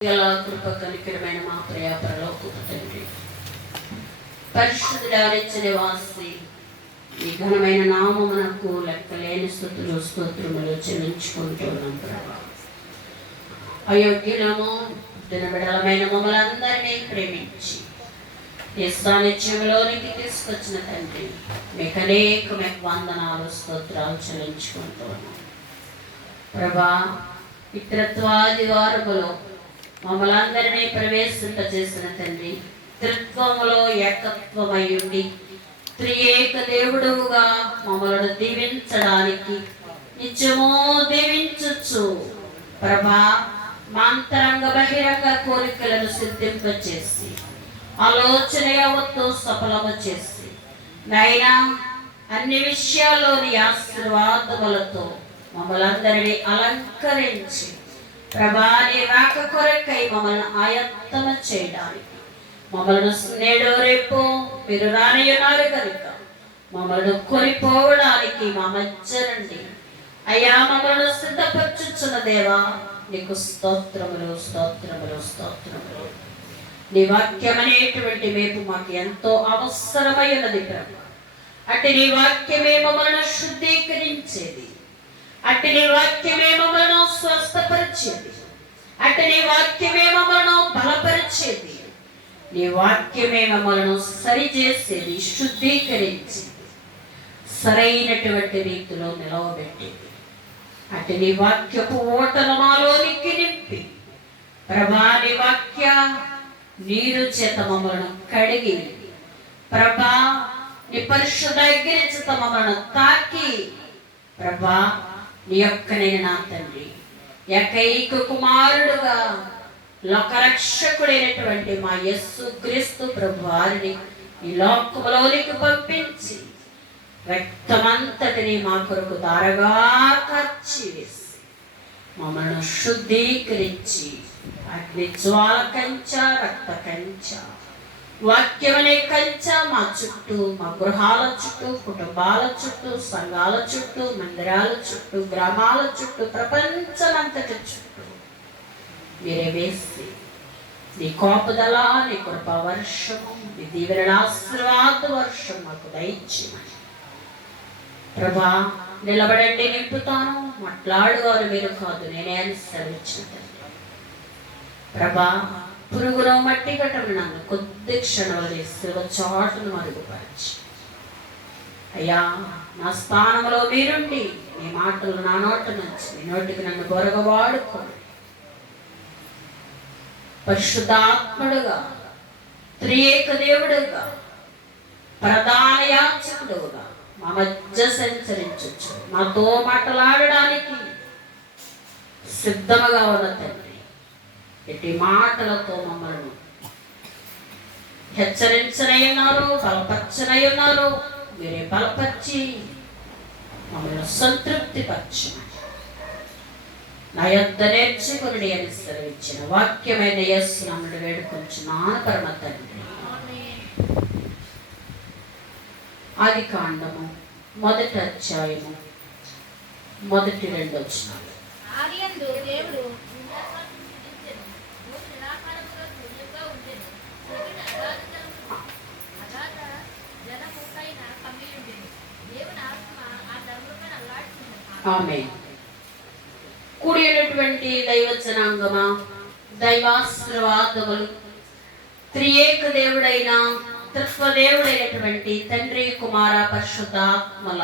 ఎలా కృప కనికరమైన మా ప్రియ పరలోకపు తండ్రి, పరిశుద్ధుడానిచ్చే నివాసి, ఈ ఘనమైన నామమునకు లెక్కలేని స్తుతులు స్తోత్రములు చెల్లించుకుంటున్నాం ప్రభా. అయోగ్యులము దినబిడలమైన మమ్మలందరినీ ప్రేమించి ఈ సాన్నిధ్యంలోనికి తీసుకొచ్చిన తండ్రి, మీకు అనేకమైన వందనాలు స్తోత్రాలు చెల్లించుకుంటున్నాం ప్రభా. పితృత్వాదివారములో మమ్మలందరినీ ప్రవేశింపజేసిన తండ్రి, త్రిత్వములో ఏకత్వమై ఉండి త్రియేక దేవుడుగా మమ్మలను దీవించడానికి నిత్యమో దీవించచ్చు ప్రభా. మా అంతరంగ బహిరంగ కోరికలను సిద్ధింపచేసి ఆలోచన యావత్తు సఫలము చేసి నైనా అన్ని విషయాల్లోని ఆశీర్వాదములతో మమ్మలందరినీ అలంకరించి ప్రభా, నీ రాక కొరకై మమ్మల్ని ఆయత్తము చేయడానికి మమ్మల్ని నేడు రేపు మీరు రానియున్నారు కనుక మమ్మల్ని కొనిపోవడానికి మా మధ్య రండి అయ్యా. మమ్మల్ని సిద్ధపరచుచున్న దేవా, నీకు స్తోత్రములు స్తోత్రములు స్తోత్రములు. నీ వాక్యం అనేటువంటి మేపు మాకు ఎంతో అవసరమై ఉన్నది ప్రభు. అట్టి నీ వాక్యమే మమ్మల్ని శుద్ధీకరించేది, అట్టి నీ వాక్యమే మమ్మల్ని స్వస్థపరిచేది, అట్టి నీ వాక్యమే మమ్మల్ని బలపరిచేది, నీ వాక్యమే మమ్మల్ని సరిచేసేది, శుద్ధీకరించేది, సరైనటువంటి రీతిలో నిలవబెట్టేది. అట్టి నీ వాక్యపు ఓటలు మాలోనికి నింపి ప్రభా, నీ వాక్య నీరు చేత మమ్మల్ని కడిగి ప్రభా, నీ పరిశుద్ధ అగ్ని చేత మమ్మల్ని తాకి ప్రభా, నీ యొక్క నేను నా తండ్రి ఏకైక కుమారుడుగా లోకరక్షకుడైనటువంటి మా యేసు క్రీస్తు ప్రభు వారిని ఈ లోకములోనికి పంపించి రక్తమంతటిని మా కొరకు దారగా ఖర్చి వేసి మమ్మల్ని శుద్ధీకరించి అగ్ని జ్వాల కంచ, రక్త కంచ, వాక్యమనే కంచ మా చుట్టూ, మా గృహాల చుట్టూ, కుటుంబాల చుట్టూ, సంఘాల చుట్టూ, మందిరాల చుట్టూ, గ్రామాల చుట్టూ, ప్రపంచమంతటి చుట్టూ మీరే వేసి నీ కోపదల, నీ కృప వర్షము, నీ దీవెన ఆశీర్వాద వర్షం మాకు దయచేయమని ప్రభా. నిలబడండి, నింపుతాను, మాట్లాడువారు మీరు కాదు నేనే అని సెలవిచ్చిన ప్రభా. పురుగులో మట్టి కట్టము నన్ను కొద్ది క్షణాలు శిలువ చాటును మరుగుపరచి అయ్యా, నా స్థానంలో మీరుండి మీ మాటలు నా నోట నుంచి మీ నోటికి నన్ను బొరగ వాడుకోండి. పరిశుద్ధాత్ముడుగా, త్రియేక దేవుడుగా, ప్రధాన యాజకుడుగా మా మధ్య సంచరించచ్చు, మాతో మాట్లాడడానికి సిద్ధముగా ఉన్న తండ్రి, ఎట్టి మాటలతో మమ్మల్ని హెచ్చరించనై ఉన్నారు, బలపరచనై ఉన్నారు. మీరే బలపరిచి మమ్మల్ని సంతృప్తి పరచమని నా యొద్ద నేర్చుకుని అని సెలవిచ్చిన వాక్యమైన యేసు నామమున వేడుకొంచున్నాను పరమ తండ్రి. ఆదికాండము 1వ అధ్యాయము 1, 2 వచనాలు. ఆమేన్. కూడినటువంటి దైవ జనాంగమా, దైవాశీర్వాదములు, త్రియేక దేవుడైన త్రిత్వదేవుడైనటువంటి తండ్రి, కుమార, పరిశుద్ధాత్మల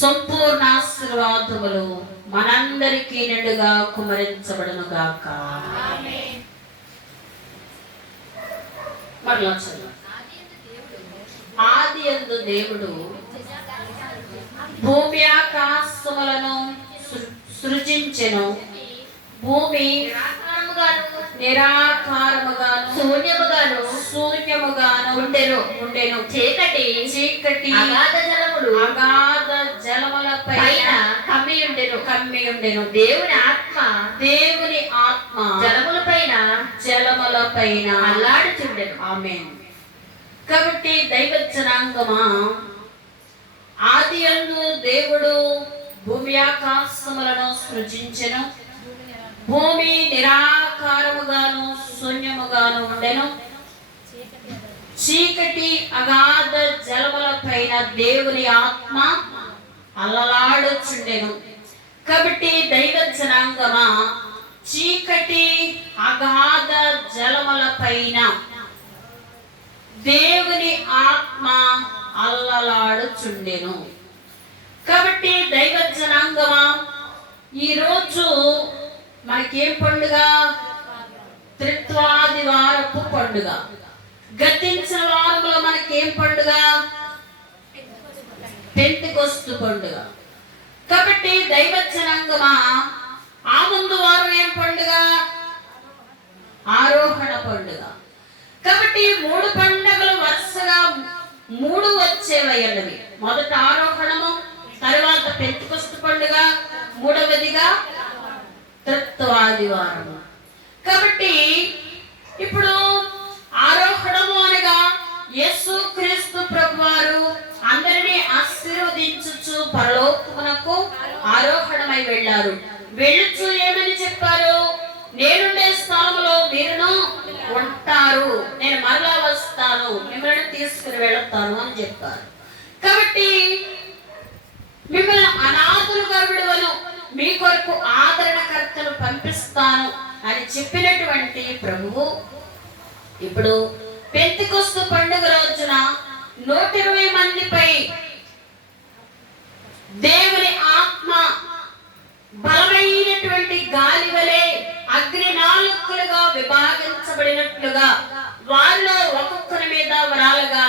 సంపూర్ణ ఆశీర్వాదములు మనందరికీ నిండుగా కుమరించబడును గాక. మరలా చదువు. ఆదియందు దేవుడు భూమి ఆకాశములను సృజించెను. భూమి నిరాకారముగాను శూన్యముగాను ఉండెను. చీకటి అగాధ జలములపైన కమ్మి ఉండెను. దేవుని ఆత్మ జలములపైన అల్లాడుచుండెను. ఆమేన్. కాబట్టి దైవ జనాంగమా, ఆదియందు దేవుడు భూమి ఆకాశములను సృజించెను. భూమి నిరాకారముగాను శూన్యముగాను ఉండెను. చీకటి అగాధ జలముల పైన దేవుని ఆత్మ అలలాడుచుండెను. కాబట్టి దైవ జనాంగమా, చీకటి అగాధ జలముల పైన దేవుని ఆత్మ అల్లలాడుచుండెను. కాబట్టి దైవ జనాంగమా, ఈరోజు మనకేం పండుగ? త్రిత్వాదివారపు పండుగ. గతించిన వారంలో మనకేం పండుగ? పెంతెకొస్తు పండుగ. కాబట్టి దైవ జనాంగమా, ఆ ముందు వారం ఏం పండుగ? ఆరోహణ పండుగ. కాబట్టి 3 పండుగలు వరుసగా 3 వచ్చేవయ్యన్నవి. మొదట ఆరోహణము, తర్వాత పెంతెకొస్తు పండుగ, మూడవదిగా త్రిత్వాదివారము. కాబట్టి ఇప్పుడు ఆరోహణము అనగా యేసుక్రీస్తు ప్రభువారు అందరినీ ఆశీర్వదించుచు పరలోకమునకు ఆరోహణమై వెళ్ళారు. వెళ్ళుచు ఏమని చెప్పారు? నేనుండే స్థలంలో మీరును ఉంటారు, నేను మరలా వస్తాను, మిమ్మల్ని తీసుకుని వెళతాను అని చెప్పారు. కాబట్టి మిమ్మల్ని అనాథులుగా విడువను, మీ కొరకు ఆదరణకర్తలు పంపిస్తాను అని చెప్పినటువంటి ప్రభువు ఇప్పుడు పెంతెకొస్తు పండుగ రోజున 120 మందిపై దేవుని ఆత్మ బలమైనటువంటి గాలి వలె అగ్ని నాలుకలుగా విభాగించబడినట్లుగా వారిలో ఒక్కొక్కరి మీద వరాలుగా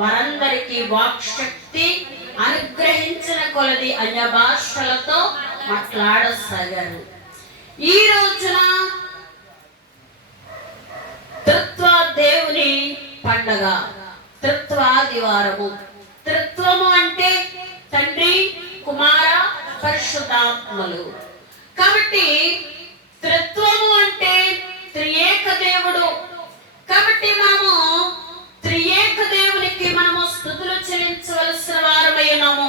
వారందరికీ వాక్శక్తి అనుగ్రహించిన కొలది అన్య భాషలతో మాట్లాడసాగారు. ఈ రోజున త్రిత్వ దేవుని పండగ, త్రిత్వాదివారము. త్రిత్వము అంటే తండ్రి, కుమార, పరిశుద్ధాత్మలు. కాబట్టి త్రిత్వము అంటే త్రియేక దేవుడు. కాబట్టి మనము త్రియేక దేవునికి మనము స్తుతులు చెల్లించవలసిన వారమై ఉన్నాము.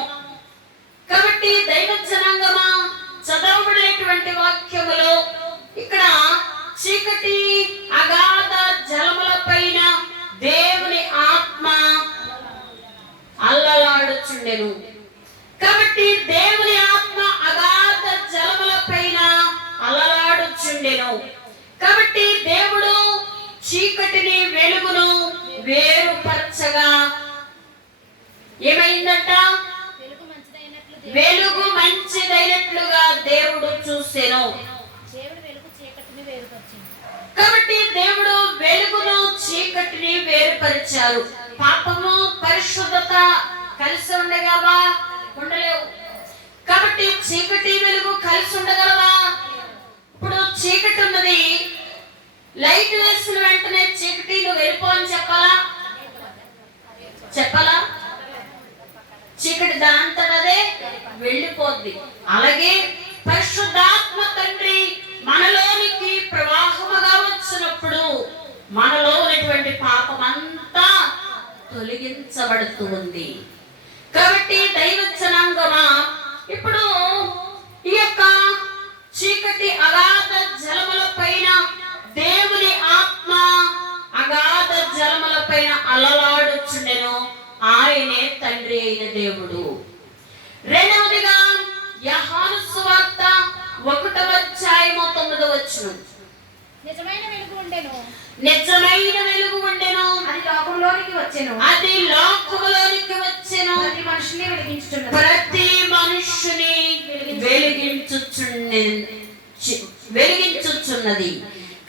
కాబట్టి దైవ జనాంగమా, చదవబడినటువంటి వాక్యములో ఇక్కడ చీకటి అగాధ జలముల పైన దేవుని ఆత్మ అల్లలాడుచుండెను. కాబట్టి దేవుని ఆత్మ అగాధ జలముల పైన అల్లలాడుచుండెను. కాబట్టి దేవుడు చీకటిని వెలుగును వేరుపరచగా ఏమైందంట? వెలుగు మంచిదైనట్లుగా దేవుడు చూసెను. కాబట్టి దేవుడు వెలుగును చీకటిని వేరుపరిచారు. పాపము పరిశుద్ధత కలిసి ఉండగలవా? ఉండలేవు. కాబట్టి చీకటి వెలుగు కలిసి ఉండగలవా? ఇప్పుడు చీకటి ఉన్నది, లైట్ వేసిన వెంటనే చీకటి నువ్వు వెళ్ళిపో అని చెప్పాలా? చెప్పాలా? చీకటి దానంతటదే వెళ్ళిపోద్ది. అలాగే పరిశుద్ధాత్మ తండ్రి మనలోనికి ప్రవాహముగా వచ్చినప్పుడు మనలో ఉన్నటువంటి పాపం అంతా తొలగించబడుతూ ఉంది. కాబట్టి దైవ జనాంగమా, ఇప్పుడు ఈ యొక్క చీకటి అగాధ జలముల పైన దేవుని ఆత్మ అగాధ జలముల పైన అలలాడుచుండెను. ఆయనే తండ్రి అయిన దేవుడు. రెండవదిగా యోహాను సువార్త 1వ అధ్యాయము 9వ వచనం. నిజమైన వెలుగు ఉండెను, నిజమైన వెలుగు ఉండెను, అది లోకములోనికి వచ్చెను, అది లోకములోనికి వచ్చెను, ప్రతి మనిషిని వెలిగించుచున్నది, ప్రతి మనుష్యుని వెలిగించుచున్నది.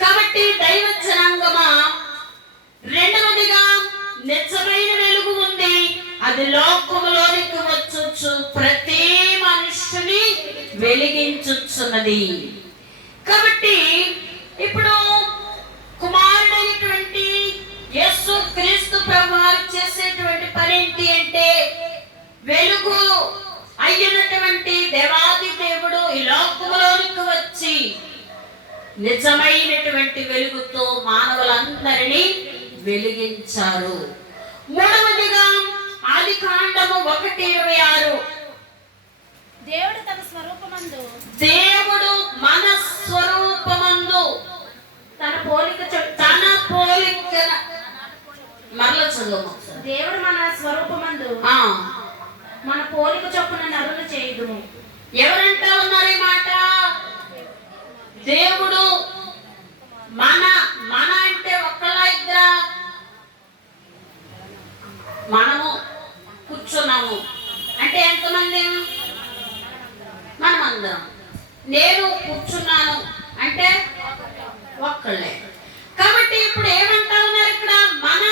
కాబట్టి దైవ జనాంగమా, రెండవదిగా నిజమైన వెలుగు ఉంది, అది లోకములోనికి వచ్చుచు ప్రతి మనుష్యుని వెలిగించుచున్నది. కాబట్టి ఇప్పుడు కుమారుడైనటువంటి యేసు క్రీస్తు ప్రభువారు చేసేటువంటి పని ఏంటి అంటే, వెలుగు అయ్యున్నటువంటి దేవాది దేవుడు ఈ లోకములోనికి వచ్చి నిజమైనటువంటి వెలుగుతో మానవులందరినీ వెలిగించారు. మూడవదిగా ఆదికాండము 1:26, దేవుడు తన స్వరూపమందు, దేవుడు మన స్వరూప చదువు ఒకసారి. దేవుడు మన స్వరూపమందు ఆ, మన పోలిక చొప్పున నరులు చేయుదుము. ఎవరంటా ఉన్నారు ఈ మాట? దేవుడు మన మన అంటే ఒక్కళ్ళ ఇద్దరా? మనము కూర్చున్నాము అంటే ఎంతమంది? మనమందరం. నేను కూర్చున్నాను అంటే ఒక్కళ్ళే. కాబట్టి ఇప్పుడు ఏమంటా ఉన్నారు ఇక్కడ? మన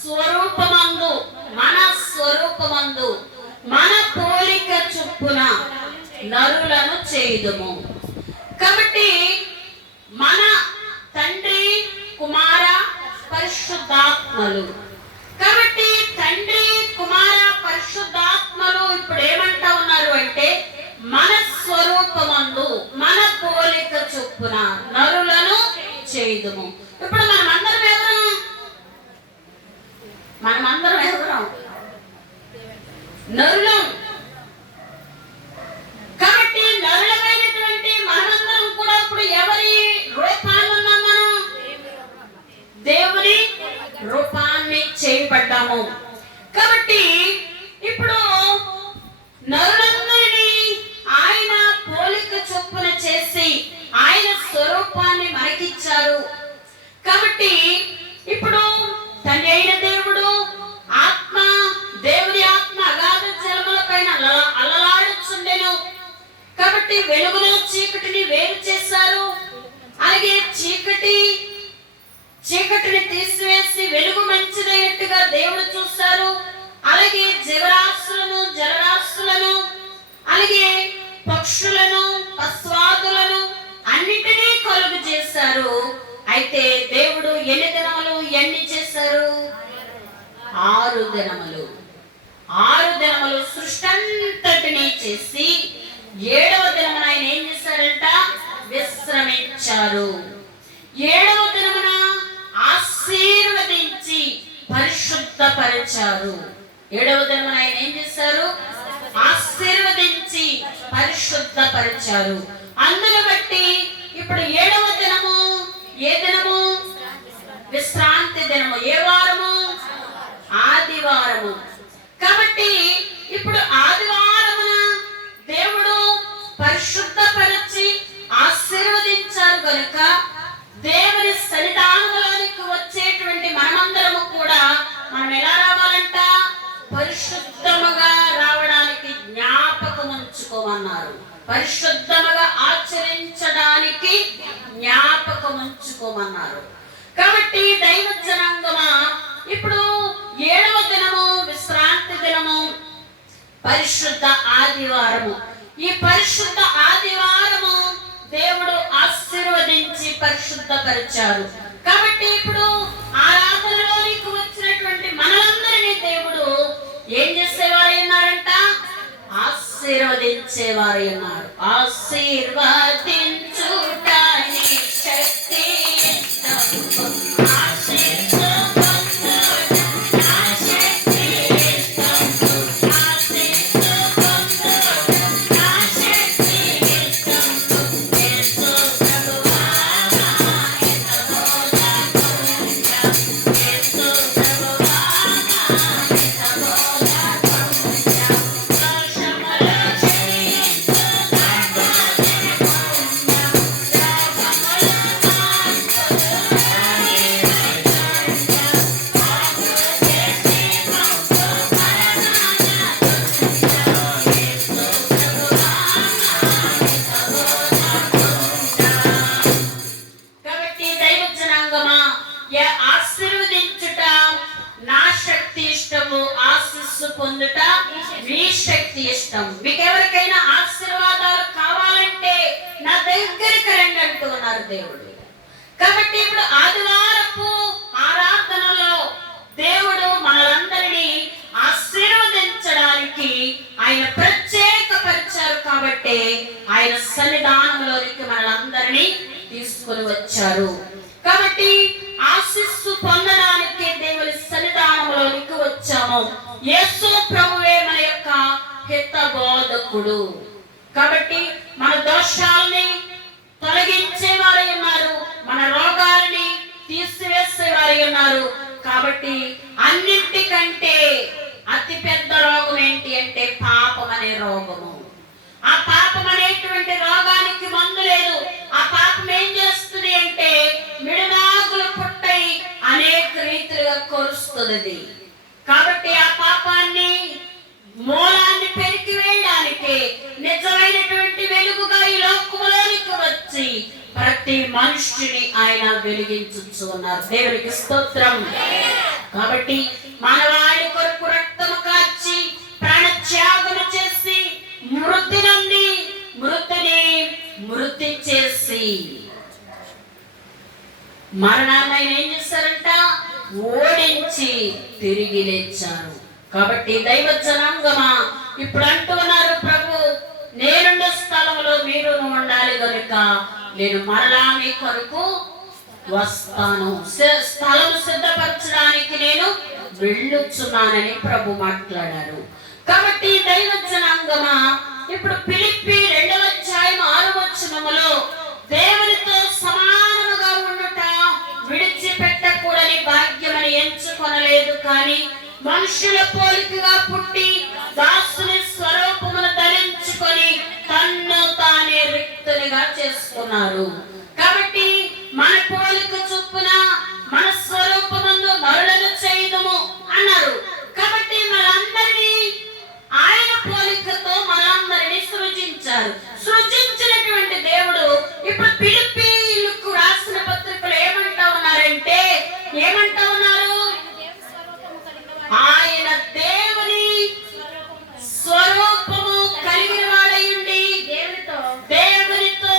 స్వరూపమందు, మన స్వరూపమందు మన పోలిక చొప్పున నరులను చేయుదుము. కాబట్టి మన తండ్రి, కుమార, పరిశుద్ధాత్మలు. కాబట్టి తండ్రి, కుమార, పరిశుద్ధాత్మలు ఇప్పుడు ఏమంటా ఉన్నారు అంటే మన స్వరూపమందు మన పోలిక చొప్పున నరులను చేయుదుము. ఇప్పుడు మనమందరం ఎవరు? మనమందరం ఎవరు? నరులం. కాబట్టి నరులమైనటువంటి మనమందరం కూడా ఇప్పుడు ఎవరి రూపాన్ని ఉన్నాం? మనం దేవుని రూపాన్ని చేయబడ్డాము. కాబట్టి ఇప్పుడు నరులందరినీ ఆయన పోలిక చొప్పున చేసి ఆయన స్వరూపాన్ని మనకిచ్చారు. కాబట్టి ఇప్పుడు తండ్రి అయిన దేవుడు ఆత్మ, దేవుని ఆత్మ అగాధ జలముల పైన అలలాడుచుండెను. కాబట్టి వెలుగును చీకటిని వేరు చేశారు. అలాగే చీకటిని తీసివేసి వెలుగు మంచిదైనట్టుగా దేవుడు చూశారు. అలాగే జీవరాశులను, జలరాశులను, అలాగే పక్షులను, పశ్వాదులను అన్నిటినీ కలుగు చేశారు. అయితే దేవుడు ఎన్ని దినములు ఎన్ని చేశారు? 6 దినములు. 6 దినములు సృష్టి అంతటినీ చేసి 7వ దినమున ఆయన ఏం చేశారంట? విశ్రమించారు. 7వ దినమున ఆశీర్వదించి పరిశుద్ధపరిచారు. 7వ దినమున ఆయన ఏం చేశారు? ఆశీర్వదించి పరిశుద్ధపరిచారు. అందును బట్టి ఇప్పుడు 7వ దినము ఏ దినము? విశ్రాంతి దినము. ఏ వారము? ఆదివారము. కాబట్టి ఇప్పుడు ఆదివారమున దేవుడు పరిశుద్ధపరిచి ఆశీర్వదించారు కనుక దేవుని సన్నిధానంలోనికి వచ్చేటువంటి మనమందరము కూడా మనం ఎలా రావాలంట? పరిశుద్ధముగా రావడానికి జ్ఞాపకం ఉంచుకోమన్నారు. పరిశుద్ధముగా ఆచరించడానికి జ్ఞాపకం ఉంచుకోమన్నారు. కాబట్టి దైవ జనాంగమా, ఇప్పుడు 7వ దినము విశ్రాంతి దినము, పరిశుద్ధ ఆదివారము. ఈ పరిశుద్ధ ఆదివారము దేవుడు ఆశీర్వదించి పరిశుద్ధపరిచారు. కాబట్టి ఇప్పుడు ఆరాధనలోనికి వచ్చినటువంటి మనలందరినీ దేవుడు ఏం చేసేవారు ఉన్నారంట? ఆశీర్వదించేవారు ఉన్నారు. ఆశీర్వదించుటని శక్తి పొందుట మీ శక్తి ఇష్టం. మీకు ఎవరికైనా ఆశీర్వాదాలు కావాలంటే నా దగ్గరికి రండి అంటున్నారు దేవుడు. కాబట్టి ఇప్పుడు ఆదివారపు ఆరాధనలో దేవుడు మనలందరినీ ఆశీర్వదించడానికి ఆయన ప్రత్యేకపరిచారు. కాబట్టి ఆయన సన్నిధానంలోనికి మనలందరినీ తీసుకుని వచ్చారు. కాబట్టి ఆశీస్సు పొందడానికి దేవుని సన్నిధానంలోనికి వచ్చాము. యేసు ప్రభువే మన యొక్క హితబోధకుడు. కాబట్టి మన దోషాలని తొలగించే వారై ఉన్నారు, మన రోగాలని తీసివేసే వారై ఉన్నారు. కాబట్టి అన్నింటికంటే అతి పెద్ద రోగం ఏంటి అంటే పాపం అనే రోగము. ఆ పాపం అనేటువంటి రోగానికి మందు లేదు. ఆ పాపం ఏం చేస్తుంది అంటే మిడనాగులు పుట్టై అనేక రీతిగా కొరుస్తుంది. కాబట్టి ఆ పాపాన్ని మూలాన్ని పెరికి వేయడానికి నిజమైనటువంటి వెలుగుగా ఈ లోకములోనికి వచ్చి ప్రతి మనుష్యుని ఆయన వెలిగించుచు ఉన్నారు. దేవునికి స్తోత్రం. కాబట్టి మానవాళి కొరకు రక్తము కార్చి ప్రాణత్యాగము చేసి మృతి చేసి మరణాన్ని ఆయన ఏం చేశారంట? ఓడించి తిరిగి లేచారు. కాబట్టి దైవ జనాంగమా ఇప్పుడు అంటున్నారు, ప్రభు నేనున్న స్థలంలో మీరు ఉండాలి కనుక నేను మరలా మీ కొరకు వస్తాను, స్థలం సిద్ధపరచడానికి నేను వెళ్ళుచున్నానని ప్రభు మాట్లాడారు. కాబట్టి దైవ జనాంగమా ఇప్పుడు ఫిలిప్పీ 2వ అధ్యాయం 6వ వచనములో దేవునితో సమానముగా ఉండుట విడిచిపెట్టకూడని భాగ్యమని ఎంచుకొనలేదు, కానీ మనుషుల పోలికగా పుట్టి దాసుని స్వరూపమును ధరించుకొని తన్ను తానే రిక్తునిగా చేసుకున్నారు. కాబట్టి మన పోలిక చొప్పున మన స్వరూపమందు నరులను చేయుదుము అన్నారు. కాబట్టి మనందరినీ ఆయన పోలికతో మనందరినీ సృజించారు. సృజించినటువంటి దేవుడు ఇప్పుడు ఫిలిప్పీయులకు రాసిన పత్రికలు ఏమంటా ఉన్నారంటే, ఏమంటా ఉన్నారు? ఆయన దేవుని స్వరూపము కలిగిన వాడయుండి దేవునితో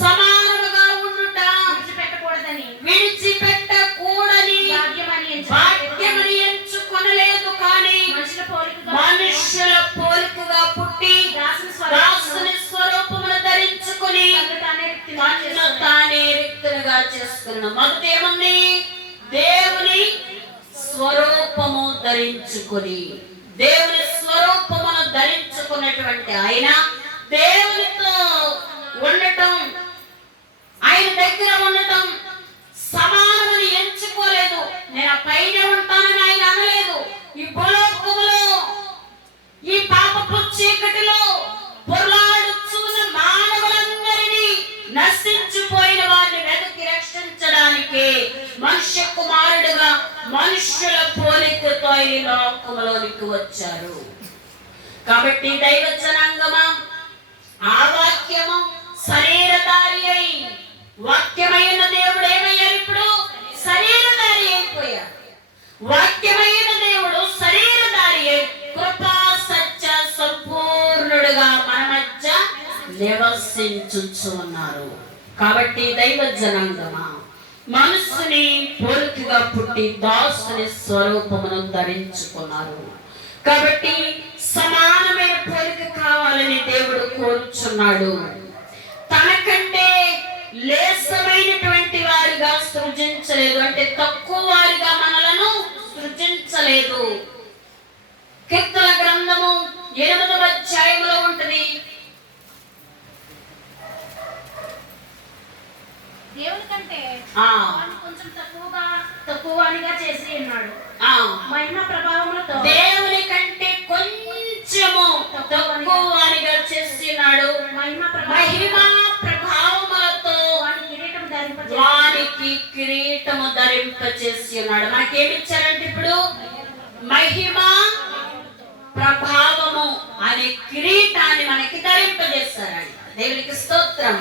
సమానముగా ఉండుట విడిచిపెట్టకూడని భాగ్యమని ఎంచుకొనలేదు, కానీ మనుష్యుల పోలికగా పుట్టి దాసుని స్వరూపమును ధరించుకుని తన్ను తానే రిక్తునిగా చేసుకున్నాడు. మొదటి ఏముంది? దేవుని స్వరూపము ధరించుకుని, దేవుని స్వరూపమును ధరించుకున్నటువంటి ఆయన దేవునితో ఉండటం, ఆయన దగ్గర ఉండటం సమానమని ఎంచుకోలేదు. నేను పైన ఉంటానని ఆయన అనలేదు. ఈ భూలోకములో ఈ పాపపు చీకటిలో పొరలాడుచున్న మానవులందరినీ నశించిపోయిన వారిని వెతికి రక్షించడానికి మనుష్య కుమారుడుగా మనుష్యుల పోలికతో ఈ లోకములోనికి వచ్చారు. కాబట్టి దైవ జనాంగమా ఆ వాక్యము శరీరధారి అయి, వాక్యమైన దేవుడు ఏమయ్యారు? ఇప్పుడు శరీరధారి అయిపోయారు. వాక్యమైన దేవుడు శరీరధారి అయి కృపా సత్య సంపూర్ణుడుగా మన మధ్య నివసించుచున్నారు. కాబట్టి దైవ జనాంగమా మనస్సుని పోలికగా పుట్టి దాసుని స్వరూపమును ధరించుకున్నారు. కాబట్టి సమానమైన పోలిక కావాలని దేవుడు కోరుచున్నాడు. తనకంటే లేసమైనటువంటి వారిగా సృజించలేదు, అంటే తక్కువ వారిగా మనలను సృజించలేదు. కీర్తన గ్రంథము 8వ అధ్యాయంలో ఉంటుంది. దేవుని కంటే కొంచెం తక్కువగా చేసి ఉన్నాడు. మహిమ ప్రభావములతో దేవుని కంటే కొంచెము తక్కువగా చేస్తున్నాడు. మహిమ ప్రభావములతో వానికి కిరీటము ధరింపచేసి ఉన్నాడు. మనకేమిచ్చారంటే ఇప్పుడు మహిమ ప్రభావము అనే కిరీటాన్ని మనకి ధరింపజేస్తారంట. దేవునికి స్తోత్రం.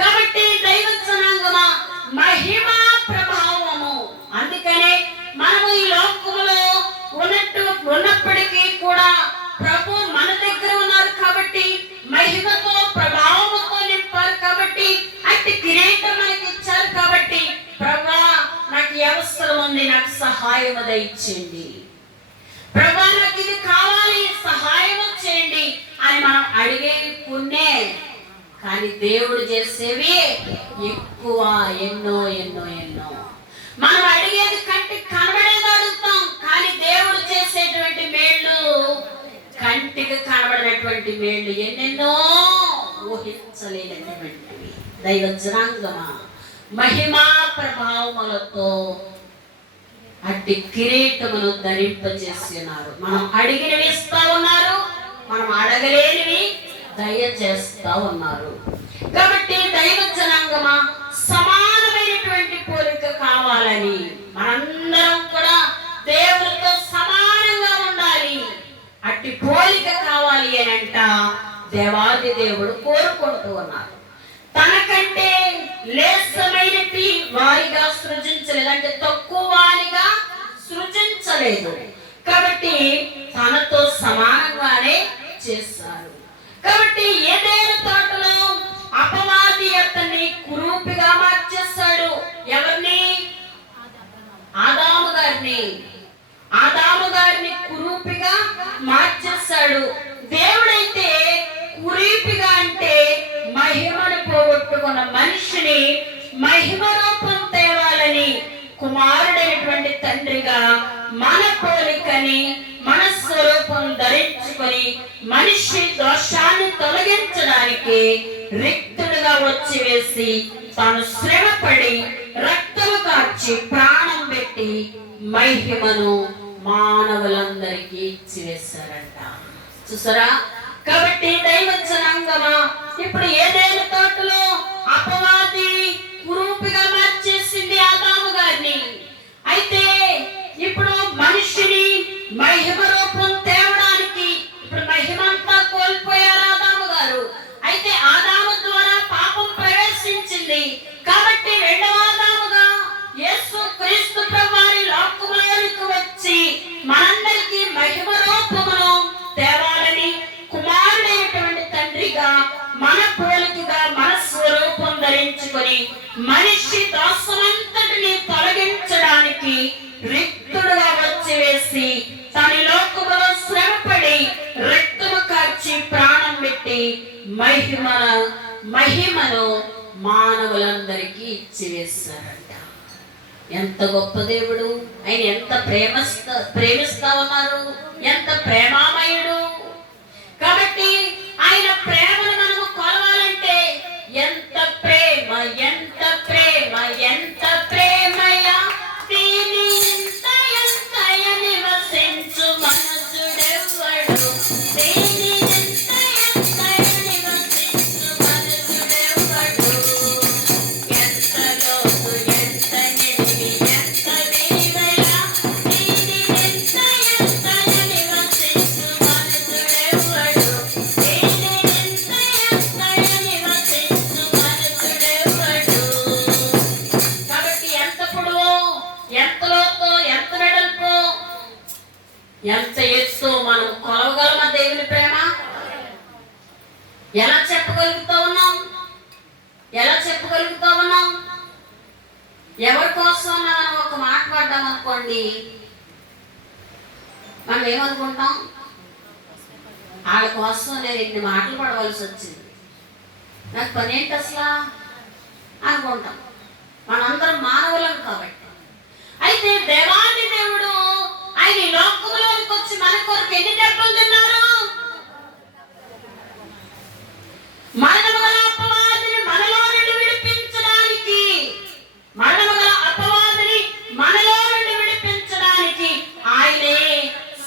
కాబట్టి దైవ జనాంగమా మహిమ ప్రభావము, అందుకనే మనము ఈ లోకములో ఉన్నప్పటికీ కూడా ప్రభు మన దగ్గర ఉన్నారు. కాబట్టి మహిమతో ప్రభావముతో నింపారు. కాబట్టి అట్టి కిరీటం మనకి ఇచ్చారు. కాబట్టి ప్రభా నాకు అవసరం ఉంది, నాకు సహాయం దయచేయండి. ప్రభా నాకు ఇది కావాలి, సహాయం చేయండి అని మనం అడిగేవి కొన్నే, కానీ దేవుడు చేసేవి ఎక్కువ, ఎన్నో ఎన్నో ఎన్నో. మనం అడిగేది కంటికి కనబడేది అడుగుతాం, కానీ దేవుడు చేసేటువంటి మేళ్ళు కంటికి కనబడినటువంటి మేళ్ళు ఎన్నెన్నో, ఊహించలేనటువంటివి. దైవ జనాంగమా మహిమా ప్రభావములతో అట్టి కిరీటమును ధరింపజేసి ఉన్నారు. మనం అడిగినవి ఇస్తా ఉన్నారు, మనం అడగలేనివి దయచేస్తా ఉన్నారు. కాబట్టి దైవ జనాంగమా, సమానమైనటువంటి పోలిక కావాలని, మనందరం కూడా దేవుడితో సమానంగా ఉండాలి. అట్టి పోలిక కావాలి అని అంట దేవాది దేవుడు కోరుకుంటూ ఉన్నారు. తనకంటే లేసమైనది వారిగా సృజించలేదు, అంటే తక్కువ వారిగా సృజించలేదు. కాబట్టి తనతో సమానంగానే చేశారు. కాబట్టి ఏదైనా తోటలో అపవాది అతన్ని కురూపిగా మార్చేస్తాడు. ఎవరిని? ఆదాము గారిని కురూపిగా మార్చేస్తాడు. దేవుడైతే కురూపిగా అంటే మహిమను పోగొట్టుకున్న మనిషిని మహిమ రూపం తేవాలని కుమారుడైనటువంటి తండ్రిగా మన పోలికని మన స్వరూపం ధరించుకొని మనిషి దోషాన్ని తొలగించడానికి రిక్తుడుగా వచ్చి వేసి తాను శ్రమపడి రక్తము కార్చి ప్రాణం పెట్టి మహిమను మానవులందరికీ ఇచ్చివేశారంట. చూసారా? కాబట్టి దైవ జనాంగమా, ఇప్పుడు ఏదైనా తోటలో అపవాది కురూపిగా మార్చేసింది ఆదాము గారిని. అయితే ఇప్పుడు మనిషిని మహిమ రూపం తేవడానికి ఇప్పుడు మహిమంతా కోల్పోయారు ఆదాము గారు. అయితే ఆదాము ద్వారా పాపం ప్రవేశించింది. కాబట్టి రెండవ ఆదాముగా యేసు క్రీస్తు ప్రభువారి లోకములోనికి వచ్చి మనందరికీ మహిమ రూపమును తేవాలని కుమారుడైనటువంటి తండ్రిగా మన పోలికగా మన స్వరూపం ధరించుకొని మనిషి దోషమంతటిని తొలగించడానికి రిక్తుడుగా వచ్చి వేసి తన లోకములో శ్రమపడి రక్తము కార్చి ప్రాణం పెట్టి మహిమను మానవులందరికీ ఇచ్చివేశారంట. ఎంత గొప్ప దేవుడు! ఆయన ఎంత ప్రేమిస్తా ఉన్నారు, ఎంత ప్రేమామయుడు! కాబట్టి ఆయన ప్రేమను మనము కొలవాలంటే ఎంత ప్రేమ, ఎంత ప్రేమ, ఎంత ప్రేమయా! దీని ఎంత ఎంతయని వసించు మనసుడెవ్వడు, దీని ఎంత ఎంతయని వసించు మనసుడెవ్వడు. ఎంత లోతు, ఎంత నిడివి, ఎంత విలువయా! దీని ఎంత ఎంతయని వసించు మనసుడెవ్వడు, దీని ఎంత ఎంతయని వసించు మనసుడెవ్వడు. కాబట్టి ఎంత పొడవో, ఎంత లోతో, ఎంత వెడల్పో, ఎంత ఎత్తు మనం కొలవగలమా దేవుని ప్రేమ? ఎలా చెప్పగలుగుతా ఉన్నాం? ఎవరి కోసం మనం ఒక మాట పడ్డాం అనుకోండి, మనం ఏమనుకుంటాం? వాళ్ళ కోసం నేను ఇన్ని మాటలు పడవలసి వచ్చింది, నాకు పని ఏంటి అసలు అనుకుంటాం. మనందరం మానవులం కాబట్టి. అయితే దేవాది దేవుడు ఆయన ఈ లోకంలోకి వచ్చి మన కొరకు ఎన్ని దెబ్బలు తిన్నారు? మరణము గల అపవాదిని మనలో నుండి విడిపించడానికి, ఆయనే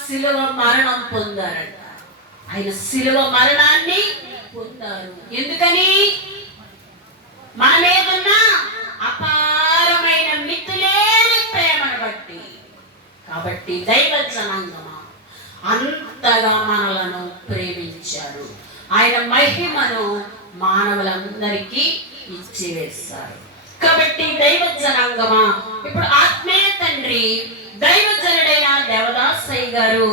శిలువ మరణం పొందారంట. ఆయన శిలువ మరణాన్ని పొందారు. ఎందుకని? మన మీదున్న అపారమైన మితిలేని ప్రేమను బట్టి. కాబట్టి దైవ జనాంగమా, అంతగా మనలను ప్రేమించారు. ఆయన మహిమను మానవులందరికీ ఇచ్చివేశారు. కాబట్టి దైవ జనాంగమా, ఇప్పుడు ఆత్మీయ తండ్రి దైవజనుడైన దేవదాసయ్య గారు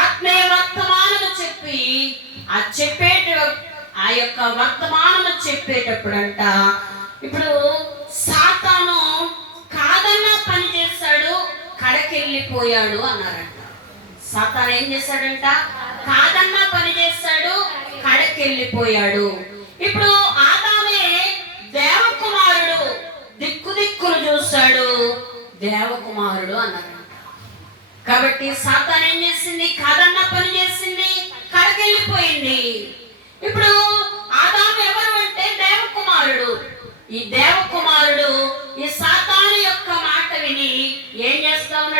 ఆత్మీయ వర్తమానము చెప్పి ఆ యొక్క వర్తమానము చెప్పేటప్పుడంట, ఇప్పుడు సాతాను కాదన్నా పని చేశాడు, కడకెళ్ళిపోయాడు అన్నారంట. సాతాను ఏం చేశాడంట? కాదన్నా పని చేశాడు, కడకెళ్ళిపోయాడు. ఇప్పుడు ఆదామే దేవకుమారుడు, దిక్కులు చూశాడు, దేవకుమారుడు అన్నారంట. కాబట్టి సాతాను ఏం చేసింది? కాదన్నా పని చేసింది, కడకెళ్ళిపోయింది. ఇప్పుడు ఆదాము ఎవరు అంటే దేవకుమారుడు. ఈ దేవకుమారుడు ఈ సాతాను యొక్క మాట విని ఏం చేస్తా ఉన్నాడు?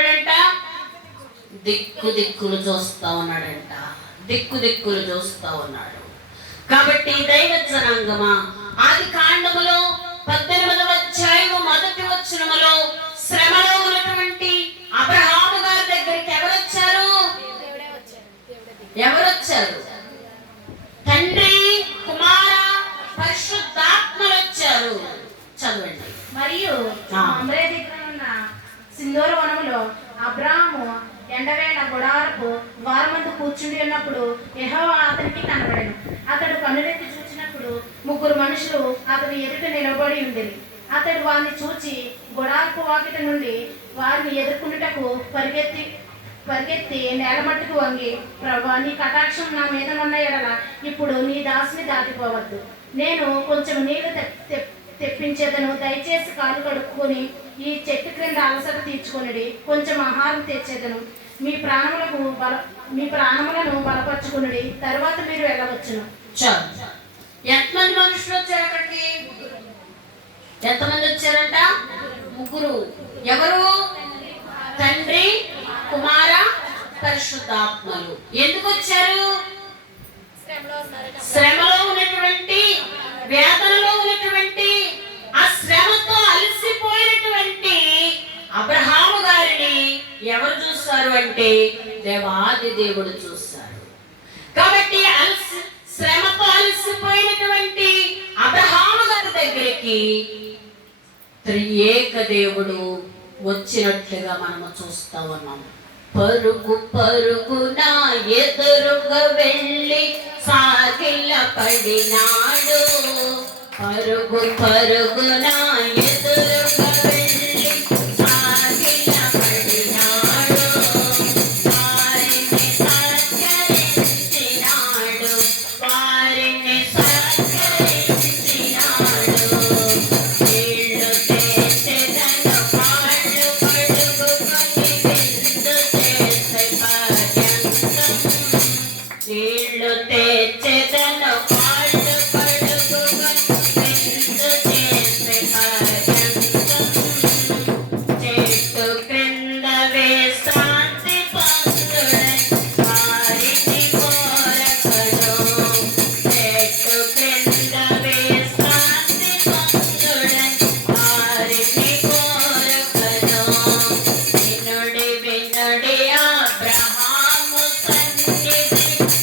దిక్కులు చూస్తా ఉన్నాడంట. దిక్కులు చూస్తా ఉన్నాడు. కాబట్టి దైవ జనాంగమా, ఆది కాండములో 18వ అధ్యాయము 1వ వచనములో శ్రమలో ఉన్నటువంటి అబ్రహాము గారి దగ్గరికి ఎవరొచ్చారు? తండ్రి, కుమార, పరిశుద్ధాత్మలు వచ్చారు. చదవండి. మరియు మమ్రే దగ్గర ఉన్న సింధూర వనములో అబ్రాహాము ఎండవేళ గుడారపు ద్వారమందు కూర్చుండి ఉన్నప్పుడు యెహోవా అతనికి కనబడెను. అతడు కన్నులెత్తి చూచినప్పుడు 3 మనుషులు అతని ఎదుట నిలబడి ఉండేది. అతడు వారిని చూచి గుడారపు వాకిట నుండి వారిని ఎదుర్కొనుటకు పరిగెత్తి నేల మట్టుకు వంగి, ప్రభువా, నీ కటాక్షం నా మీద ఉన్న ఎడల ఇప్పుడు నీ దాసిని దాటిపోవద్దు. నేను కొంచెం నీళ్లు తెప్పించేదను. దయచేసి కాలు కడుక్కొని ఈ చెట్టు క్రింద అలసట తీర్చుకొనిడి. కొంచెం ఆహారం తెచ్చేదను. మీ ప్రాణములను బలపరచుకుని తర్వాత మీరు వెళ్ళవచ్చును. ఎంతమంది మనుషులు వచ్చారు అక్కడికి? ఎంతమంది వచ్చారంట? 3. ఎవరు? తండ్రి, కుమార, పరిశుద్ధాత్మలు. ఎందుకు వచ్చారు? శ్రమలో ఉన్నటువంటి, వేదనలో ఉన్నటువంటి, ఆ శ్రమతో అలసిపోయినటువంటి అబ్రహాము గారిని ఎవరు చూస్తారు అంటే దేవాది దేవుడు చూస్తారు. కాబట్టి శ్రమతో అలసిపోయినటువంటి అబ్రహాము గారి దగ్గరికి త్రియేక దేవుడు వచ్చినట్లుగా మనము చూస్తా ఉన్నాము. పరుగున ఎదురుగా వెళ్ళి సాగిల పడినాడు. పరుగున ఎదురుగా వెళ్ళి సాగిల పడినాడు. వారిని సత్కరించినాడు. నీళ్లు తెచ్చెదను కాళ్ళు కడుగుకొని విందు చేసే పర్యంతం. నీళ్లు తెచ్చెదను కాళ్ళు కడుగుకొని విందు చేసే పర్యంతం. చెట్టు క్రింద వేశాంతి పొందుడని వారిని కోరకను. చెట్టు క్రింద వేశాంతి పొందుడని వారిని కోరకను. వినుడి అబ్రహాము సన్నిధి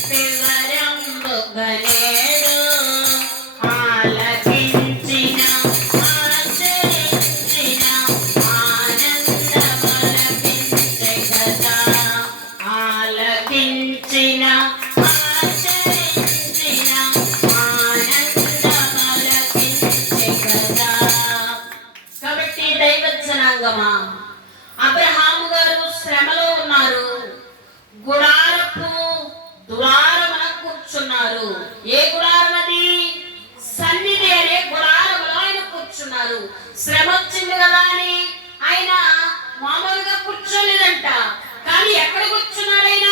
వివరంబుగనేడు. ఆలకించిన ఆచరించిన ఆనందమలపించే కదా. ఆలకించిన ఆచరించిన ఆనందమలపించే కదా. కాబట్టి దైవ జనాంగమా, అబ్రహాము గారు శ్రమలో ఉన్నారు. గుడారపు ద్వారమున కూర్చున్నారు. ఏ గుడారం అది? సన్నిధి అనే గుడారములో ఆయన కూర్చున్నారు. శ్రమ వచ్చింది కదా అని ఆయన మామూలుగా కూర్చోలేదంట. కానీ ఎక్కడ కూర్చున్నారు ఆయన?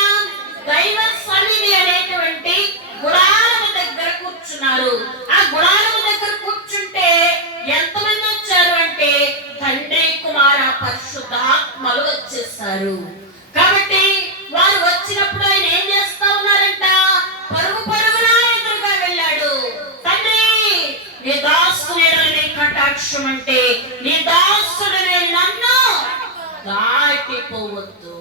దైవ సన్నిధి అనేటువంటి గుడారము దగ్గర కూర్చున్నారు. ఆ గుడారము దగ్గర కూర్చుంటే ఎంతమంది వచ్చారు అంటే తండ్రి, కుమార, పరిశుద్ధాత్మలు వచ్చేస్తారు. కాబట్టి వారు వచ్చినప్పుడు ఆయన ఏం చేస్తా ఉన్నారంట? పరుగున ఎదురుగా వెళ్ళాడు. తండ్రి, నీ దాసుని నీ కటాక్షం అంటే నీ దాసుడు నన్ను దాటిపోవద్దు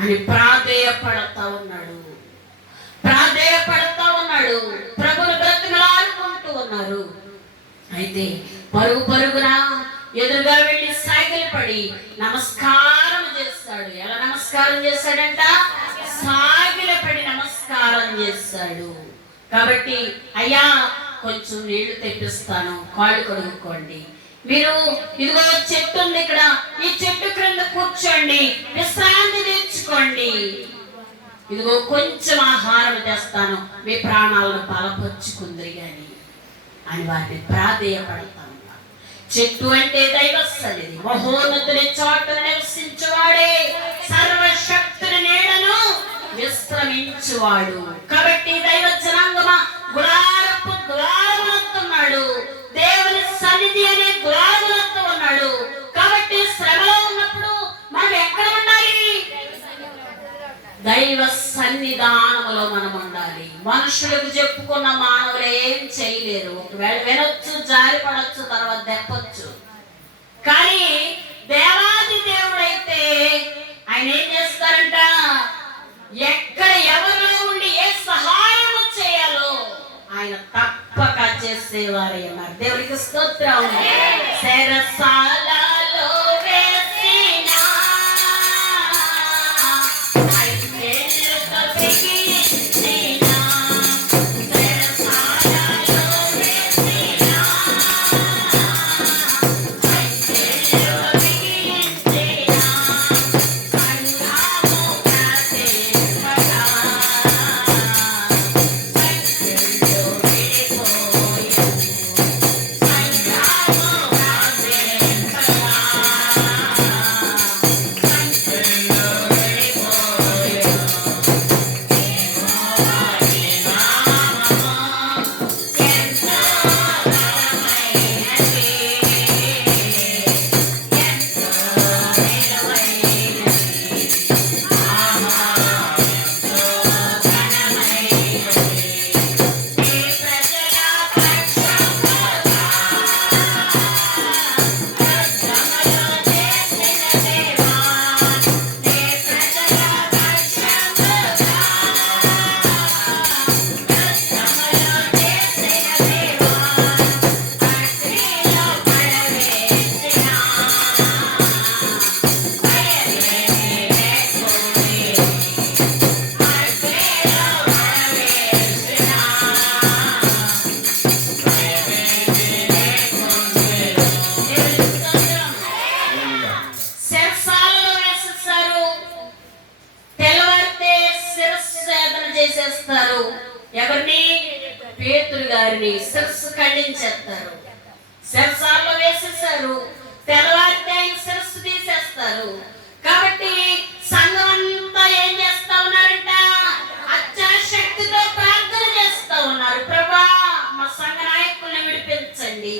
అని ప్రాధేయపడతా ఉన్నాడు. ప్రభుని బ్రతిమలాడుకుంటూ ఉన్నారు. అయితే పరుగున ఎదురుగా వెళ్ళి సాగిలపడి నమస్కారం చేస్తాడు. ఎలా నమస్కారం చేస్తాడంట? సాగిలపడి నమస్కారం చేస్తాడు. కాబట్టి అయ్యా, కొంచెం నీళ్లు తెప్పిస్తాను, కాళ్ళు కడుక్కోండి. మీరు ఇదిగో చెట్టు ఉంది ఇక్కడ, ఈ చెట్టు క్రింద కూర్చోండి, విశ్రాంతి తెచ్చుకోండి. ఇదిగో కొంచెం ఆహారం తెస్తాను, మీ ప్రాణాలను బలపరుచుకుందరి అని వారిని ప్రాధేయపడతా ఉన్నారు. చెట్టు అంటే దైవ సన్నిధి, మహోన్నతుని చోట నివసించువాడే, సర్వశక్తుని నీడను విశ్రమించువాడు. కాబట్టి దైవ జనాంగమా, గుడారపు ద్వారమునందున్నాడు. దేవుని సన్నిధి అనే ద్వారమునందు ఉన్నాడు. కాబట్టి శ్రమలో ఉన్నప్పుడు మన మనుషులకు చెప్పుకున్న మానవులు ఏం చేయలేరు. ఒకవేళ వినొచ్చు, జారి పడవచ్చు, తర్వాత దెప్పచ్చు. కానీ దేవాది దేవుడైతే ఆయన ఏం చేస్తారంట, ఎక్కడ ఎవరిలో ఉండి ఏ సహాయం చేయాలో ఆయన తప్పక చేసేవారు అన్నారు. దేవుడికి స్తోత్రం. చెరసాలలో వేసిన ఐదేళ్లతో బిగించిన, చెరసాలలో వేసిన ఐదేళ్లతో బిగించిన, సంఘము ప్రతిష్ఠగా సంఖ్యలో విడిపోయెను, సంఘము ప్రతిష్ఠగా సంఖ్యలో విడిపోయెను. యెహోవాని నామము ఎంతో బలమైనది, ఎంతో విలువైనది. ఆహా, ఎంతో ఘనమైనది. నీ ప్రజల పక్షముగా యుద్ధములు చేసిన దేవా, నీ ప్రజల పక్షముగా యుద్ధములు చేసిన దేవా, అగ్నిలో పడవేసిన శిరస్సాలలో వేసేస్తారు. తెల్లవారితే శిరస్సు సేదన చేసేస్తారు. ఎవరిని? పేతురు గారిని శిరస్సు ఖండించేస్తారు. శిరస్సాలలో వేసేసారు. తెల్లవారితే ఆయన శిరస్సు తీసేస్తారు. కాబట్టి సంఘం అంతా ఏం చేస్తా ఉన్నారంట? అత్యాశక్తితో ప్రార్థన చేస్తా ఉన్నారు. ప్రభా, మా సంఘ నాయకుల్ని విడిపించండి,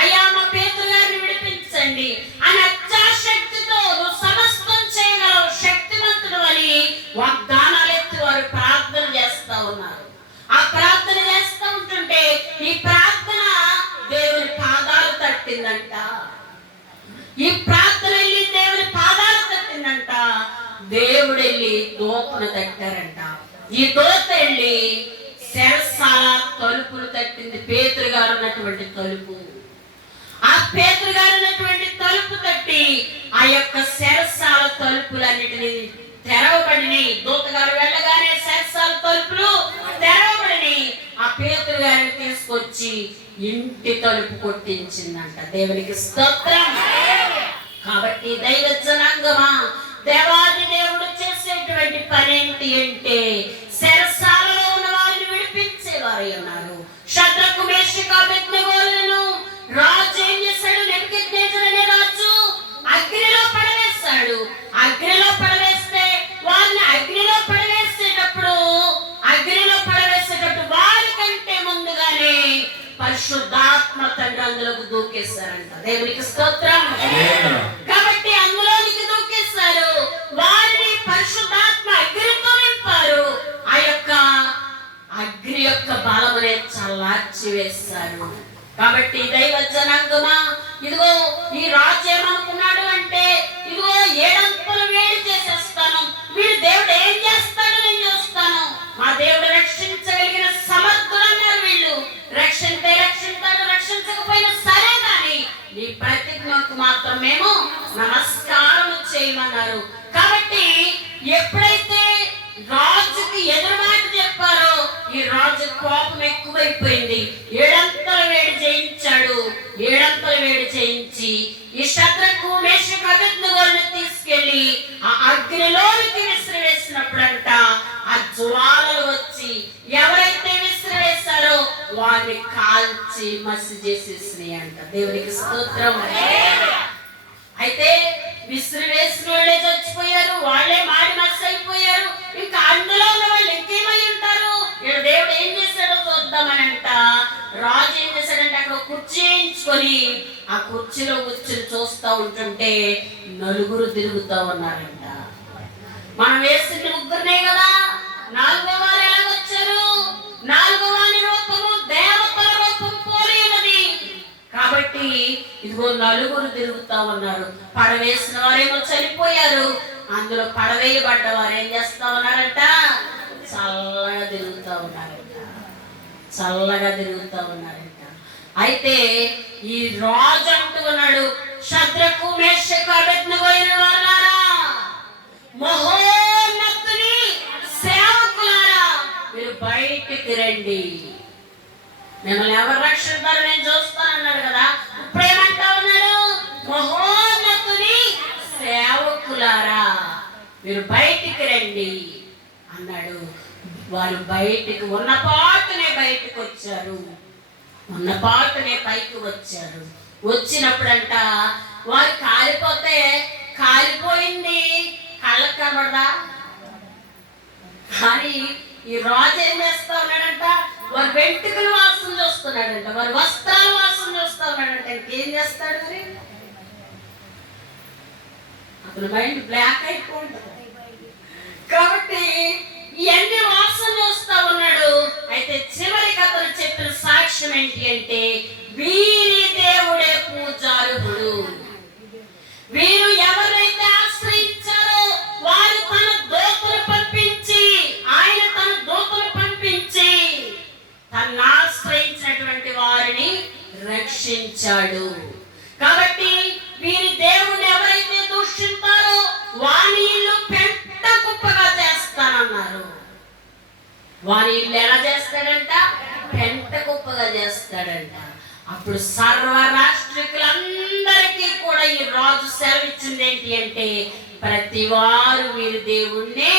అయ్యా మా పేతురు గారిని విడిపించండి అని అత్యాశక్తితో నువ్వు సమస్తం చేయగలవు, శక్తివంతుడు అని వాగ్దానాలు ఎత్తి వారు ప్రార్థన చేస్తా ఉన్నారు. ఆ ప్రార్థన చేస్తూ ఉంటుంటే ఈ ప్రార్థన దేవుని పాదాలు తట్టిందంట. ఈ ప్రార్థన వెళ్ళి దేవుని పాదాలు తట్టిందంట. దేవుడు వెళ్ళి దోతను తట్టారంట. ఈ దోత వెళ్ళి శిరస్సాల తలుపులు తట్టింది. పేతురు గారు ఉన్నటువంటి తలుపు, ఆ పేతురు గారు ఉన్నటువంటి తలుపు తట్టి ఆ యొక్క శిరస్సాల తలుపులన్నిటినీ తెరవబడిని. దూత గారు వెళ్ళగానే శిరస్సాల తలుపులు తెరవబడిని. ఆ పేతురు గారిని తీసుకొచ్చి ఇంటి తలుపు కొట్టించిందంట. దేవునికి స్తోత్రం. కాబట్టి దైవ జనాంగమా, దేవాది దేవుడు చేసేటువంటి పని ఏంటి అంటే శిరస్సాలలో ఉన్న వారిని విడిపించేవారు ఉన్నారు. షద్రకు, మేషకు, అబేద్నెగోలను రాజు ఏం చేశాడు? నెబుకద్నెజరు అనే రాజు అగ్నిలో పడవేశాడు. అగ్నిలో పడవేస్తే వారిని అగ్నిలో పడవేసేటప్పుడు వారికంటే ముందుగానే పరిశుద్ధాత్మ తండ్రి అందులోకి దూకేశారంట. దేవునికి స్తోత్రం. కాబట్టి అందులోనికి దూకేశారు. వారిని పరిశుద్ధాత్మ అగ్నితో నింపారు. ఆ యొక్క అగ్ని యొక్క బలమునే చల్లార్చి వేశారు. కాబట్టి దైవ జనాంగమా, ఇదిగో ఈ రాజు ఏమనుకున్నాడు అంటే, ఇదిగో ఏడంతలు వేడి చేసేస్తాను, వీడు దేవుడు ఏం చేస్తాడో నేను చూస్తాను, మా దేవుడు రక్షించగలిగిన సమర్థులు అన్నారు. వీళ్ళు రక్షించే రక్షించాడు, రక్షించకపోయినా సరే కానీ నీ ప్రతిజ్ఞకు మాత్రం మేము నమస్కారం చేయమన్నారు. కాబట్టి ఎప్పుడైతే రాజుకి ఎదురు మాట చెప్పారో ఈ రాజు కోపం ఎక్కువైపోయింది. ఏడంతల వేడి చేయించాడు. ఏడంతల వేడి చేయించి ఈ షద్రకు, మేషకు, అబేద్నెగోలను తీసుకెళ్లి ఆ అగ్నిలోనికి విసిరివేసినప్పుడంట ఆ జ్వాలలు వచ్చి ఎవరైతే విసిరివేశారో వారిని కాల్చి మసి చేసేసినాయి అంట. దేవునికి స్తోత్రం. అయితే విసిరివేసిన వాళ్ళే చచ్చిపోయారు, వాళ్ళే మాడి మసి అయిపోయారు. ఇంకా అందులో ఉన్న వాళ్ళు ఇంకేమై ఉంటారు? ఇక్కడ దేవుడు ఏం చేశాడో చూద్దామని అంట. రాజు ఏం చేశాడంటే అక్కడ కుర్చీ వేయించుకొని ఆ కుర్చీలో కూర్చొని చూస్తూ ఉంటుంటే నలుగురు తిరుగుతూ ఉన్నారంట. మనం వేసింది ముగ్గురునే కదా, నాలుగో వారు ఎలా వచ్చారు? ఇదిగో నలుగురు తిరుగుతా ఉన్నారు. పడవేసిన వారేమో చనిపోయారు. అందులో పడవేయబడ్డ వారు ఏం చేస్తా ఉన్నారంట? చల్లగా తిరుగుతా ఉన్నారంట. చల్లగా తిరుగుతా ఉన్నారంట. అయితే ఈ రాజు అంటూ ఉన్నాడు, శద్రకు మేషకు అబేద్నెగో వారులారా, మహోన్నతుని సేవకులారా, మీరు బయటికి రండి. మిమ్మల్ని ఎవరు రక్షిస్తారు నేను చూస్తాను అన్నాడు కదా. ఇప్పుడు ఏమంటా ఉన్నాడు? మహోన్నతుని సేవకులారా, మీరు బయటికి రండి అన్నాడు. వారు బయటికి ఉన్నపాటునే బయటకు వచ్చారు. ఉన్నపాటునే పైకి వచ్చారు. వచ్చినప్పుడంట వారు కాలిపోతే కాలిపోయింది కళ్ళకు కనబడదా? కానీ ఈ రాజు ఏం చేస్తా ఉన్నాడంట? వారి వెంట్రుకలు వాసన చూస్తున్నాడంట, వారి వస్త్రాలు వాసన చూస్తా ఉన్నాడంట. ఇంకేం చేస్తాడు మరి? అతని మైండ్ బ్లాక్ అయిపోతుంది. కాబట్టి ఇవన్నీ వాసన చూస్తా ఉన్నాడు. అయితే చివరికి అతను చెప్పిన సాక్ష్యం ఏంటి అంటే, వీరి దేవుడే పూజారుడు. వీరు ఎవరైతే ఆశ్రయించారో వారు తన దూతను పంపించి, ఆయన తన దూతను పంపించి తను ఆశ్రయించినటువంటి వారిని రక్షించాడు. కాబట్టి వీరి దేవుని ఎవరైతే దూషిస్తారో వారి ఇల్లు పెంట కుప్పగా చేస్తానన్నారు. వారి ఇల్లు ఎలా చేస్తాడంట? పెంట కుప్పగా చేస్తాడంట. అప్పుడు సర్వ రాష్ట్రీకులందరికీ కూడా ఈ రాజు సెలవిచ్చింది ఏంటి అంటే, ప్రతి వారు మీరు దేవుణ్ణి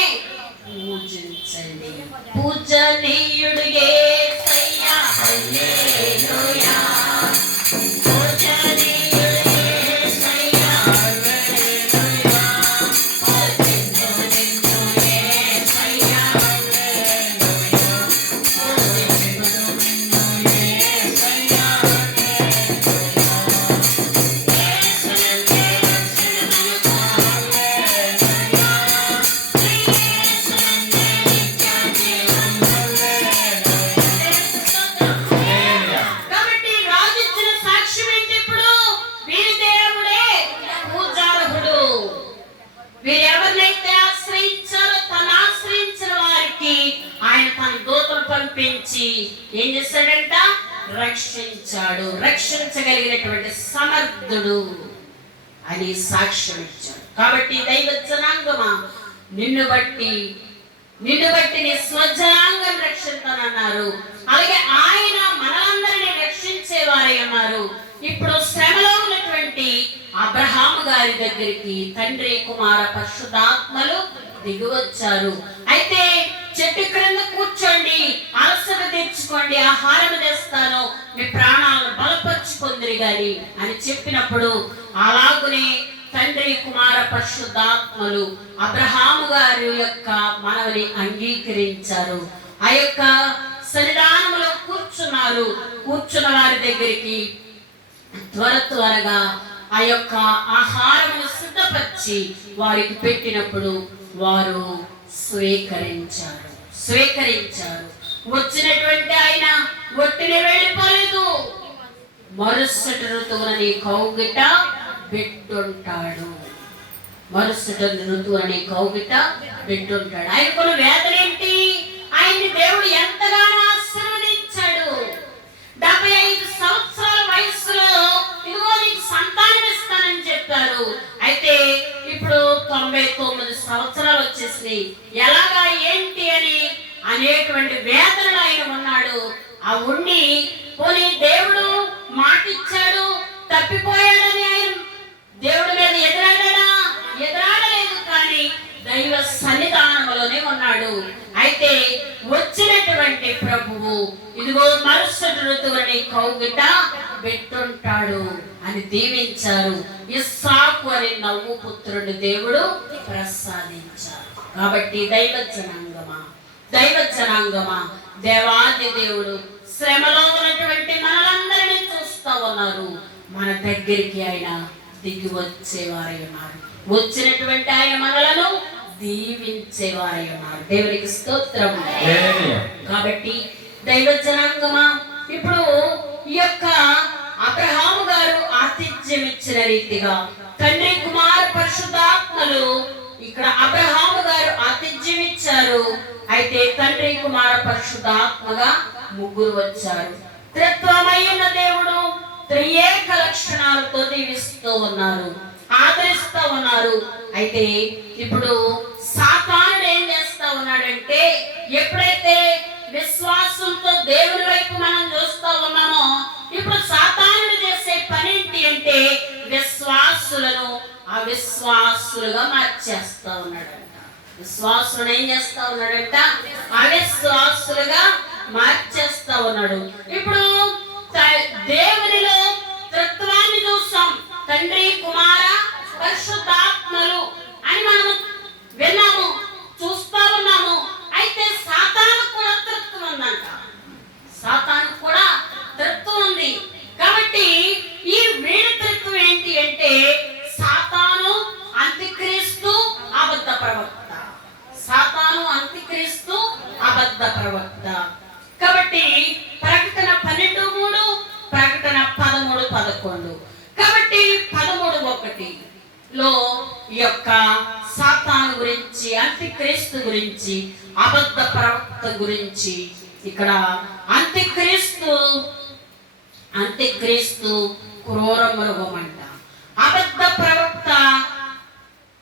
పూజించండి. పూజనీయుడు యేసయ్యా, హల్లెలూయా. వీరెవరినైతే ఆశ్రయించారో తను ఆశ్రయించిన వారికి ఆయన తన దూతను పంపించి ఏం చేశాడంట? రక్షించాడు. రక్షించగలిగినటువంటి సమర్థుడు అని సాక్ష్యం ఇచ్చాడు. కాబట్టి దైవ జనాంగమా, నిన్ను బట్టి నీ స్వజనాంగం రక్షిస్తానన్నారు. అలాగే ఆయన మనందరినీ రక్షించేవారై ఉన్నారు. ఇప్పుడు శ్రమలో ఉన్నటువంటి అబ్రహాము గారి దగ్గరికి తండ్రి కుమార పరిశుద్ధాత్మలు దిగి వచ్చారు. అయితే చెట్టు క్రింద కూర్చోండి, అలసట తీర్చుకోండి, ఆహారం తెస్తాను, మీ ప్రాణాలను బలపరుచుకుందిరి గాని అని చెప్పినప్పుడు అలాగునే తండ్రి కుమార పరిశుద్ధాత్మలు అబ్రహాము గారి యొక్క మనవిని అంగీకరించారు. ఆ యొక్క సన్నిధానంలో కూర్చున్నారు. కూర్చున్న వారి దగ్గరికి త్వరగా ఆ యొక్క ఆహారమును సిద్ధపరిచి వారికి పెట్టినప్పుడు వారు స్వీకరించారు. వచ్చినటువంటి ఆయన ఒట్టిని వెళ్ళిపోలేదు. మరుసటి ఋతువున నీ కౌగిట పెట్టుంటాడు. ఆయనకున్న వేదన ఏంటి? ఆయన్ని దేవుడు ఎంతగానో ఆశీర్వదించాడు. 75 సంవత్సరాల వయసులో ఇదిగో నీకు సంతానం ఇస్తానని చెప్పారు. అయితే ఇప్పుడు 99 సంవత్సరాలు వచ్చేసి ఎలాగా ఏంటి అని అనేటువంటి వేదనలు ఆయన ఉన్నాడు. ఆ ఉండి పోనీ దేవుడు మాటిచ్చాడు తప్పిపోయాడని ఆయన దేవుడి మీద ఎదురాడలేదు. కానీ దైవ సన్నిధానంలోనే ఉన్నాడు. అయితే వచ్చినటువంటి ప్రభువు ఇదిగో మరుసటి ఋతువుని కౌగిట పెట్టుంటాడు అని దీవించారు. ఇస్సాకు అని నవ్వు పుత్రుడు దేవుడు ప్రసాదించారు. కాబట్టి దైవ జనాంగమా దేవాది దేవుడు శ్రమలో ఉన్నటువంటి మనలందరినీ చూస్తా ఉన్నారు. మన దగ్గరికి ఆయన దిగి వచ్చేవారై ఉన్నారు. వచ్చినటువంటి ఆయన మనలను దీవించేవారై ఉన్నారు. దేవునికి స్తోత్రం. కాబట్టి దైవ జనాంగమా, ఇప్పుడు ఈ యొక్క అబ్రహాము గారు ఆతిథ్య ఆతిథ్యం ఇచ్చిన రీతిగా తండ్రి కుమార పరిశుద్ధాత్మలు ఇక్కడ అబ్రహాము గారు ఆతిథ్యం ఇచ్చారు. అయితే తండ్రి కుమార పరిశుద్ధాత్మగా ముగ్గురు వచ్చారు. త్రిత్వమైన దేవుడు త్రియేక లక్షణాలతో దీవిస్తూ ఉన్నారు, ఆదరిస్తూ ఉన్నారు. అయితే ఇప్పుడు సాతానుడు ఏం చేస్తా ఉన్నాడంటే, ఎప్పుడైతే విశ్వాసంతో దేవుని వైపు మనం చూస్తా ఉన్నామో, ఇప్పుడు సాతానుడు చేసే పని ఏంటి అంటే విశ్వాసులను అవిశ్వాసులుగా మార్చేస్తా ఉన్నాడంట. విశ్వాసులను ఏం చేస్తా ఉన్నాడంట? అవిశ్వాసులుగా మార్చేస్తా ఉన్నాడు. ఇప్పుడు దేవునిలో త్రిత్వాన్ని చూస్తాం, తండ్రి కుమార పరిశుద్ధాత్మలు అని మనం విన్నాము, చూస్తా ఉన్నాము. అయితే సాతానుకు కూడా త్రిత్వం ఉందంట. సాతానుకు కూడా త్రిత్వం ఉంది. కాబట్టి ఈ వీడి త్రిత్వం ఏంటి అంటే సాతాను అంత్యక్రీస్తు అబద్ధ ప్రవక్త. సాతాను అంత్యక్రీస్తు అబద్ధ ప్రవక్త. కాబట్టి ప్రకటన 12:3, ప్రకటన 13:11. కాబట్టి 13:1లో ఈ యొక్క సాతాను గురించి, అంత్యక్రీస్తు గురించి, అబద్ధ ప్రవక్త గురించి ఇక్కడ అంత్యక్రీస్తు క్రూర మృగమంట, అబద్ధ ప్రవక్త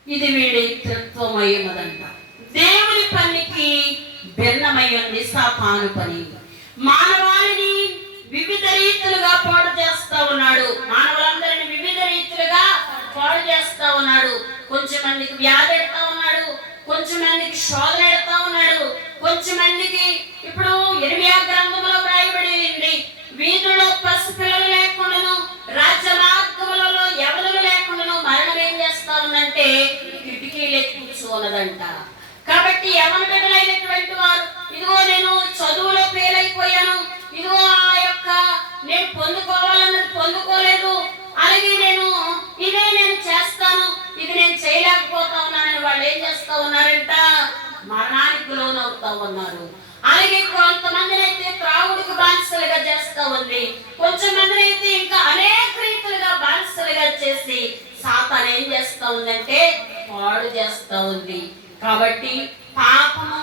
ఇది వీడి త్రిత్వమై ఉన్నదంట. దేవుని పనికి భిన్నమై ఉంది సాతాను పని. మానవాళిని వివిధ రీతులుగా పాడు చేస్తా ఉన్నాడు. మానవులందరినీ వివిధ రీతులుగా పాడు చేస్తా ఉన్నాడు. కొంచెం మందికి వ్యాధి ఎడతా ఉన్నాడు, కొంచెం మందికి శోధన ఎడతా ఉన్నాడు, కొంచెం మందికి ఇప్పుడు ఇర్మియా గ్రంథంలో వ్రాయబడింది, వీధుల్లో పసిపిల్లలు లేకుండాను, రాజ్య మార్గములలో ఎవరు లేకుండాను మరణం ఏం చేస్తా ఉందంటే కిటికీలు కూర్చోన్నదంట. కాబట్టి యవన బిడ్డలైనటువంటి వారు, ఇదిగో నేను చదువులో ఫెయిల్ అయిపోయాను, ఇదిగో ఆ యొక్క నేను పొందుకోవాలన్నది పొందుకోలేదు, అలాగే నేను చేస్తాను, ఇది నేను చేయలేకపోతా ఉన్నానని వాళ్ళు ఏం చేస్తా ఉన్నారంట? మరణానికి లోనవుతా ఉన్నారు. అలాగే కొంతమందిని అయితే త్రాగుడికి బానిసలుగా చేస్తా ఉంది, కొంచెం మందిని అయితే ఇంకా అనేక రీతులుగా బానిసలుగా చేసి సాతాను ఏం చేస్తా ఉందంటే పాడు చేస్తా ఉంది. కాబట్టి పాపము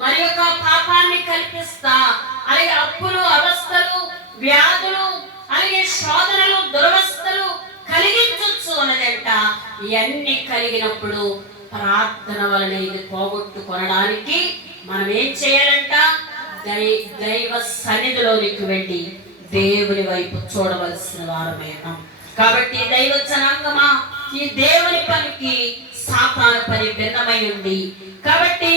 మరి యొక్క పాపాన్ని కల్పిస్తా, అలాగే అప్పులు, అవస్థలు, వ్యాధులు, అలాగే శోధనలు, దురవస్థలు కలిగించొచ్చు అన్నదంట. ఇవన్నీ కలిగినప్పుడు ప్రార్థన వలన ఇది పోగొట్టుకొనడానికి మనం ఏం చేయాలంట? దైవ సన్నిధిలోనికి వెళ్ళి దేవుని వైపు చూడవలసిన వారమేనా. కాబట్టి దైవ జనాంగమా, ఈ దేవుని పనికి సాతాను పని భిన్నమై ఉంది. కాబట్టి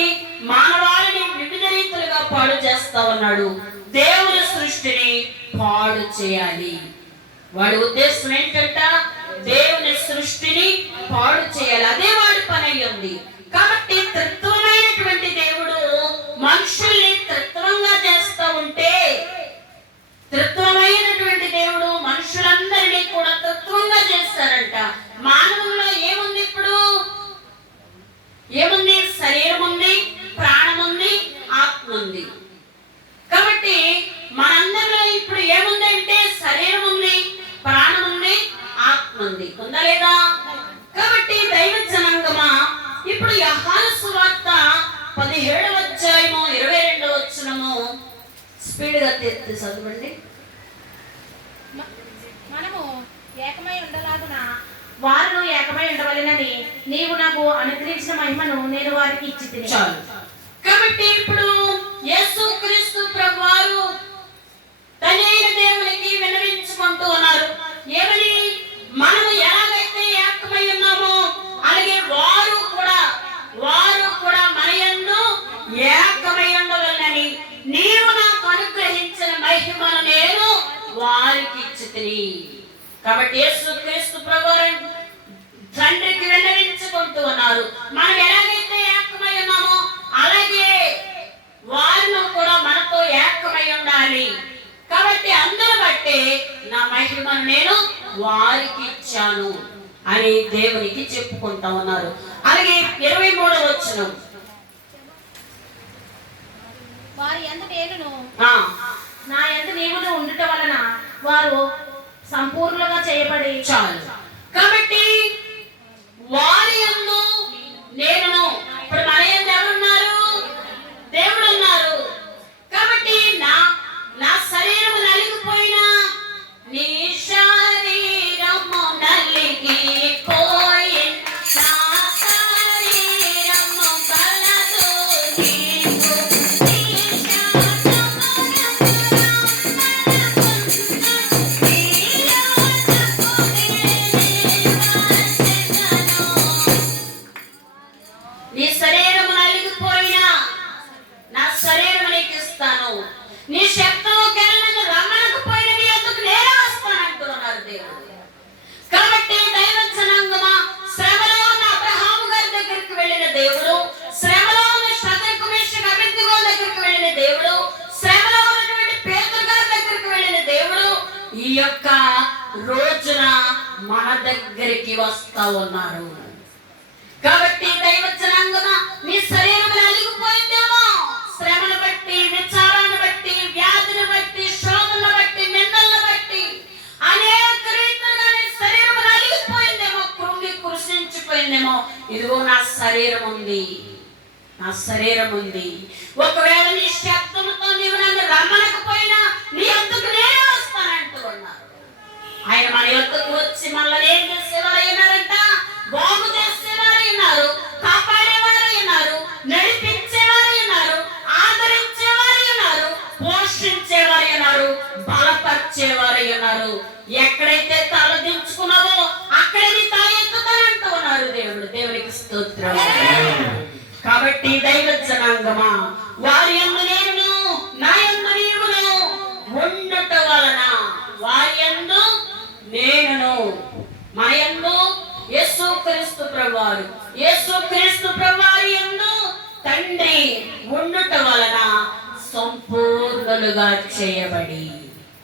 మానవాళిని వివిధ రీతులుగా పాడు చేస్తా ఉన్నాడు. దేవుని సృష్టిని పాడు చేయాలి. వాడి ఉద్దేశం ఏంటంట? దేవుని సృష్టిని పాడు చేయాలి. అదే వాడి పని అయి ఉంది. కాబట్టి త్రిత్వమైనటువంటి దేవుడు మనుషుల్ని త్రిత్వంగా చేస్తా ఉంటే, త్రిత్వమైనటువంటి దేవుడు మనుషులందరినీ కూడా త్రిత్వంగా చేస్తారంట. మానవుల్లో ఏముంది? ఇప్పుడు ఏముంది? శరీరం ఉంది, ప్రాణం ఉంది, ఆత్మ ఉంది. కాబట్టి మనందరిలో ఇప్పుడు ఏముందంటే శరీరం ఉంది, ప్రాణం ఉంది, ఆత్మ ఉంది. ఉందా లేదా? కాబట్టి దైవ జనాంగమా, ఇప్పుడు యోహాను సువార్త 17:22 స్పీడ్ గా తెచ్చి చదవండి. మనము ఏకమై ఉండలాగున వారు ఏకమై ఉండవలెనని నీవు నాకు అనుగ్రహించిన మహిమను నేను వారికి ఇచ్చితిని. చాలు. కాబట్టి ఇప్పుడు యేసుక్రీస్తు ప్రభువారు తనైన దేవునికి విన్నవించుకుంటూ ఉన్నారు. ఏమని? మనము ఎలాగైతే ఏకమై ఉన్నామో అలాగే వారు కూడా మన యందు ఏకమై ఉండవలెనని నీవు నాకు అనుగ్రహించిన మహిమను నేను వారికి ఇచ్చితిని. కాబట్టి యేసుక్రీస్తు ప్రభువారు తండ్రికి విన్నవించుకుంటూ ఉన్నారు. మనం ఎలాగైతే ఏకమై ఉన్నామో అలాగే వారిని కూడా మనతో ఏకమై ఉండాలి. కాబట్టి అందరూ బట్టి నా మహిమను నేను వారికి ఇచ్చాను అని దేవునికి చెప్పుకుంటా ఉన్నారు. అలాగే 23వ వారి యందు నేనును నా యందు నీవును ఉండుట వలన వారు సంపూర్ణంగా చేయబడి చాలు. కాబట్టి వారి యందు నేను, ఇప్పుడు మన యందు ఎవరున్నారు? దేవుడు ఉన్నారు. కాబట్టి నా శరీరము నలిగిపోయినా, నీ శరీరము నలిగిపోయి నా శరీరము బలదు నీకు, నీ నీ శరీరము నలిగిపోయినా నా శరీరం నీకు ఇస్తాను. నీ శబ్దము కెళ్ళను రమ్మనకపోయిన నీ వద్దకు నేనే వస్తానంటున్నారు దేవుడు. కాబట్టి దైవ జనాంగమా, శ్రమలో ఉన్న అబ్రహాము గారి దగ్గరికి వెళ్ళిన దేవుడు, శ్రమలో ఉన్న శద్రకు మేషకు అబేద్నెగో దగ్గరికి వెళ్ళిన దేవుడు, శ్రమలో ఉన్నటువంటి పేతురు గారి దగ్గరికి వెళ్ళిన దేవుడు ఈ యొక్క రోజున మన దగ్గరికి వస్తా ఉన్నారు. కాబట్టి దైవ జనాంగమా, నీ శరీరం నలిగిపోయిందేమో, శ్రమను బట్టి, విచారాన్ని బట్టి, వ్యాధిని బట్టి, శోధనను బట్టి, నిందలను బట్టి, అనేక రీతిగా నీ శరీరం నలిగిపోయిందేమో, కృంగి కృషించిపోయిందేమో. ఇదిగో నా శరీరం ఉంది, నా శరీరం ఉంది. ఒకవేళ నీ శబ్దముతో నీవు నన్ను రమ్మనకపోయినా నీ వద్దకు నేనే వస్తానంటూ ఉన్నారు. ఆయన మన యొద్దకు వచ్చి మనల్ని ఏం చేసేవారు అయినారంట? బాగు చేసేవారు అయినారు, కాపాడేవారు అయినారు, నడిపించేవారు అయినారు, ఆదరించేవారు అయినారు, పోషించేవారు అయినారు, బలపరిచేవారు అయినారు. ఎక్కడైతే తల దించుకున్నావో అక్కడే నీ తల ఎత్తుతానంటూ ఉన్నారు దేవుడు. దేవునికి స్తోత్రం. కాబట్టి దైవ జనాంగమా, వారి యందు నేను, నా యందు నీవును ఉండుట వలన, వారి యందు నేను, మన యందు యేసుక్రీస్తు ప్రభువారు, యేసుక్రీస్తు ప్రభువారి యందు తండ్రి ఉండుట వలన సంపూర్ణులుగా చేయబడి,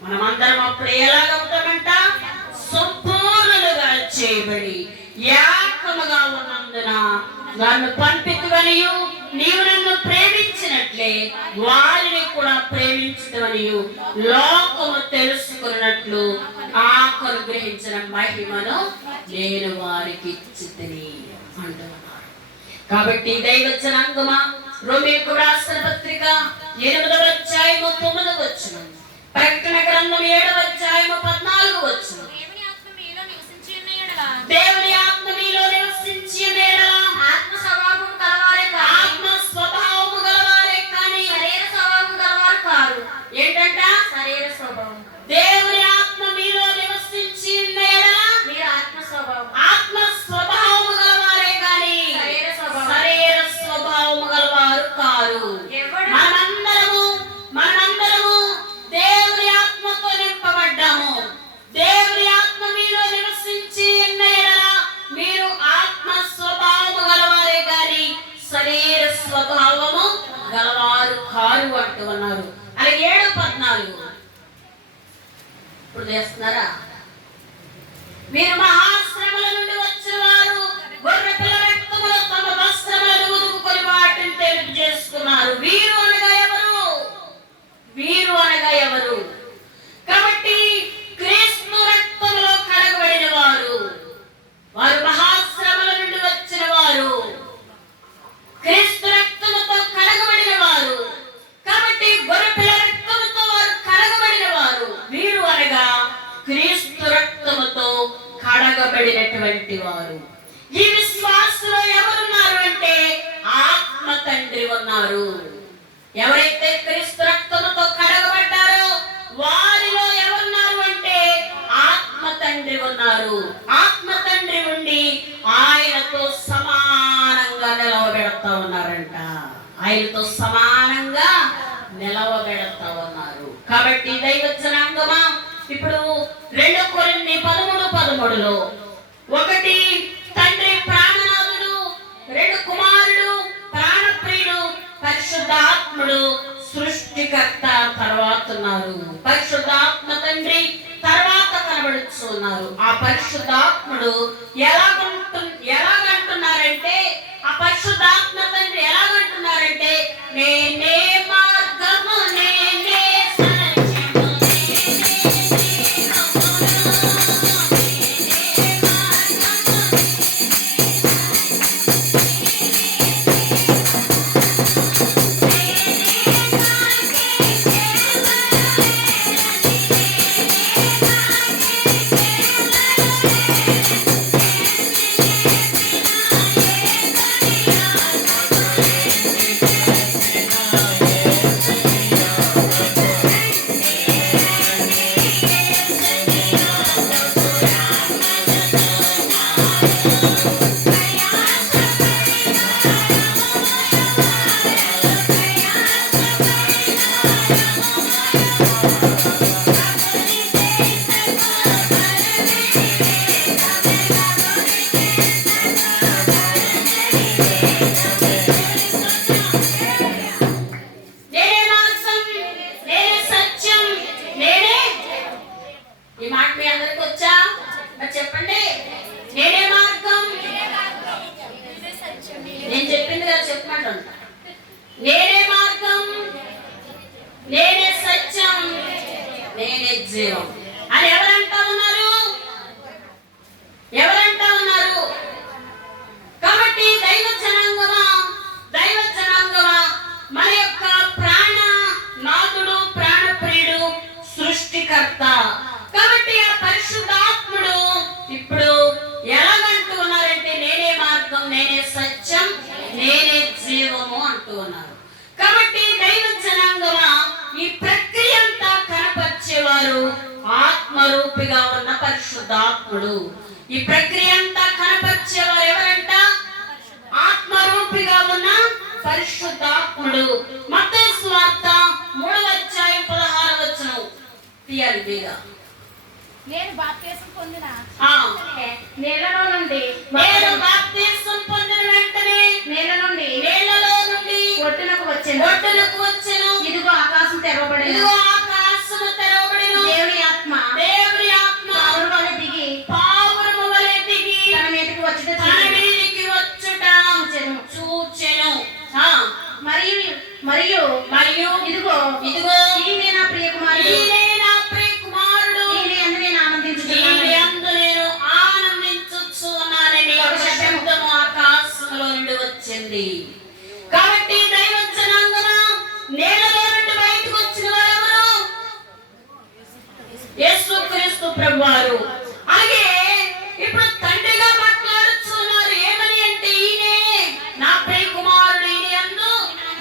మనమందరం అప్పుడు ఎలాగవుతామంట? సంపూర్ణులుగా చేయబడి, ఏకముగా ఉన్నందున నన్ను పంపితువనియు నీవు నన్ను ప్రేమించినట్లే వారిని కూడా ప్రేమించుటవనియు లోకము తెలుసుకున్నట్లు ఆకరు గ్రహించిన మహిమను నేను వారికి ఇచ్చితిని అంటున్నారు. కాబట్టి దైవ జనాంగమా, రోమీయులకు రాసిన పత్రిక 8వ అధ్యాయము 9వ వచనం, ప్రకటన గ్రంథం 7వ అధ్యాయము 14వ వచనం, దేవుని ఆత్మ మీలో నివసించి ఎడల ఆత్మ స్వభావము గలవారే కానీ శరీర స్వభావము గలవారు కారు. ఏంటంట? శరీర స్వభావం. దేవుని ఆత్మ మీలో నివసించి ఎడల మీరు ఆత్మ స్వభావము గలవారే కానీ శరీర స్వభావము గలవారు కారు. మనమందరము దేవుని ఆత్మతో నింపబడ్డాము. దేవుని ఆత్మ మీలో నివసించి మీరు ఆత్మ స్వభావము గలవారే గాని శరీర స్వభావము గలవారు కారు అంటూ ఉన్నారు. అలాగే 7:14 ఇప్పుడు చేస్తున్నారా? మీరు మహాశ్రమల నుండి వచ్చిన వారు గొర్రెపిల్ల రక్తములో తమ వస్త్రములను ఉదుపుకొని వాటిని తెలుపు చేసుకున్నారు. వీరు అనగా ఎవరు? కాబట్టి క్రీస్తు రక్తములో కడగబడిన వారు, వారు మహాశ్రమల నుండి వచ్చిన వారు, క్రీస్తు రక్తముతో కడగబడిన వారు. కాబట్టి గొర్రెపిల్ల రక్తముతో వారు కడగబడిన వారు. వీరు అనగా క్రీస్తు రక్తముతో కడగబడినటువంటి వారు. ఈ విశ్వాసంలో ఎవరున్నారు అంటే ఆత్మ తండ్రి ఉన్నారు. ఎవరైతే క్రీస్తు రక్తముతో కడగబడ్డారో వారిలో ఎవరున్నారు అంటే ఆత్మ తండ్రి ఉన్నారు. ఆత్మ తండ్రి ఉండి ఆయనతో సమానంగా నిలవబెడతా ఉన్నారంట. ఆయనతో సమానంగా నిలవబెడతా ఉన్నారు. కాబట్టి దైవ జనాంగమా, ఇప్పుడు 2 కొరింథీ 13:13 ఒకటి తండ్రి ప్రాణనాథుడు, 2 కుమారుడు ప్రాణప్రియుడు, పరిశుద్ధాత్ముడు సృష్టికర్త తర్వాత ఉన్నారు. పరిశుద్ధాత్మ తండ్రి తర్వాత కనబడుతున్నారు. ఆ పరిశుద్ధాత్ముడు ఎలాగంటున్నారంటే, ఆ పరిశుద్ధాత్మ తండ్రి ఎలాగంటున్నారంటే, నేనే మార్గము, నేనే సత్యము, నేనే జీవము. జీవం అని ఎవరంటా ఉన్నారు? ఎవరంటా ఉన్నారు? కాబట్టి దైవ జనాంగమా మన యొక్క ప్రాణ నాథుడు, ప్రాణప్రియుడు, సృష్టికర్త. కాబట్టి ఆ పరిశుద్ధాత్ముడు ఇప్పుడు ఎలాగంటూ ఉన్నారంటే నేనే మార్గం, నేనే సత్యం, నేనే జీవము అంటూ ఉన్నారు. కాబట్టి దైవ జనాంగమా ఈ ప్రక్రియ అంతా కనపరిచేవారు ఆత్మరూపిగా ఉన్న పరిశుద్ధాత్ముడు. ఈ ప్రక్రియ అంతా కనపరిచేవారు ఎవరంట? ఆత్మరూపిగా ఉన్న పరిశుద్ధాత్ముడు. మత్తయి సువార్త 3:16 తీయాలి బేగా. నేను బాప్తిసం పొందిన నేలలో నుండి నేలలో నుండి ఒడ్డునకు వచ్చెను. ఇదిగో ఆకాశం తెరవబడెను. దేవుని ఆత్మ పావురము వలె దిగి తన మీదకి వచ్చుట చూచెను. మరియు ఇదిగో ఈయనే నా ప్రియ కుమారుడు, వచ్చింది. కాబట్టి దైవ జనాంగమా నేలలో నుండి బయటకు వచ్చిన వారెవరు? యేసుక్రీస్తు ప్రభువారు. అలాగే ఇప్పుడు తండ్రిగా మాట్లాడుతున్నారు. ఏమని అంటే ఈయనే నా ప్రియ కుమారుడు, ఈయన యందు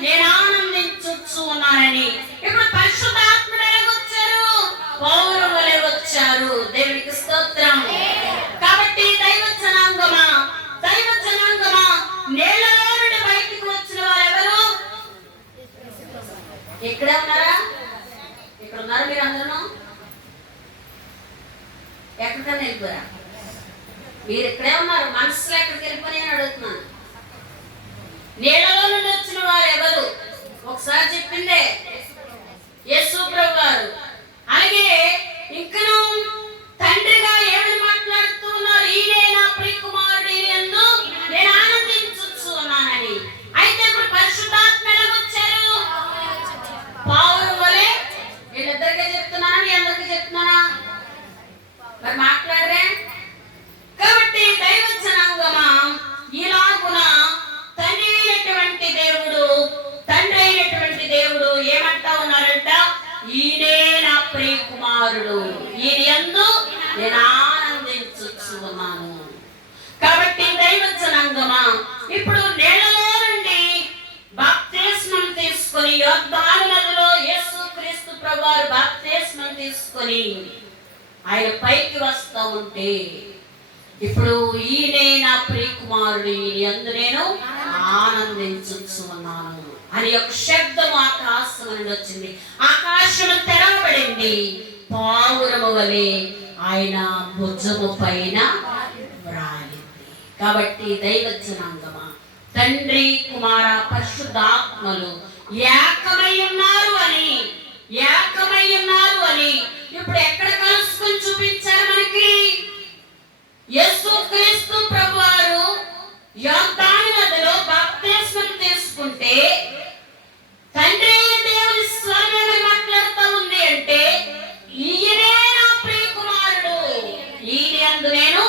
నేను ఆనందించొచ్చు ఉన్నానని. ఇప్పుడు పరిశుద్ధాత్ముడు ఎలాగొచ్చారు? పౌరులు వలె వచ్చారు. దేవునికి స్తోత్రం. కాబట్టి దైవ జనాంగమా నేలలో నుండి బయటకు వచ్చిన వారెవరు? ఇక్కడే ఉన్నారా? ఇక్కడ ఉన్నారు మీరు అందరూ? ఎక్కడికన్నా వెళ్ళిపోయారా? మీరు ఇక్కడే ఉన్నారు. మనసులో ఎక్కడికి వెళ్ళిపోయి అని అడుగుతున్నాను. నేలలో నుండి వచ్చిన వారు ఎవరు? ఒకసారి చెప్పిందే యేసు ప్రభు వారు. అలాగే ఇంకను తండ్రిగా ఏమని మాట్లాడుతూ ఉన్నారు? ఈయనే నా ప్రియ కుమారుడు, యందు నేను ఆనందించొచ్చు ఉన్నానని. అయితే ఇప్పుడు పరిశుద్ధాత్మ ఎలాగొచ్చారు? పావురం వలె. వీళ్ళిద్దరికే చెప్తున్నానా, మీ అందరికీ చెప్తున్నానా? మరి మాట్లాడరే. కాబట్టి దైవ జనాంగమా ఇలాగున తండ్రి అయినటువంటి దేవుడు ఏమంటా ఉన్నారంట? ఈయనే నా ప్రియ కుమారుడు, ఈయన యందు నేను ఆనందించొచ్చు ఉన్నాను. కాబట్టి దైవ జనాంగమా ఇప్పుడు నేలలో నుండి బాప్తిస్మం తీసుకొని యోర్దాను నదిలో యేసుక్రీస్తు ప్రభువారు బాప్తిస్మం తీసుకొని ఆయన పైకి వస్తా ఉంటే ఇప్పుడు ఈయనే నా ప్రియ కుమారుడు, ఈయన యందు నేను ఆనందించొచ్చు ఉన్నాను అని ఒక శబ్దం ఆకాశం నుండి వచ్చింది. ఆకాశము తెరవబడింది. పావురము వలె ఆయన భుజము పైన వ్రాలింది. కాబట్టి దైవ జనాంగమా తండ్రి, కుమార, పరిశుద్ధాత్మలు ఏకమై ఉన్నారు అని ఇప్పుడు ఎక్కడ కలుసుకొని చూపించారు మనకి? యేసుక్రీస్తు ప్రభువారు యోర్దాను నదిలో బాప్తిస్మం తీసుకుంటే తండ్రి దేవుని స్వరం ఏమని మాట్లాడుతూ ఉంది అంటే ఈయనే నా ప్రియ కుమారుడు, ఈయన యందు నేను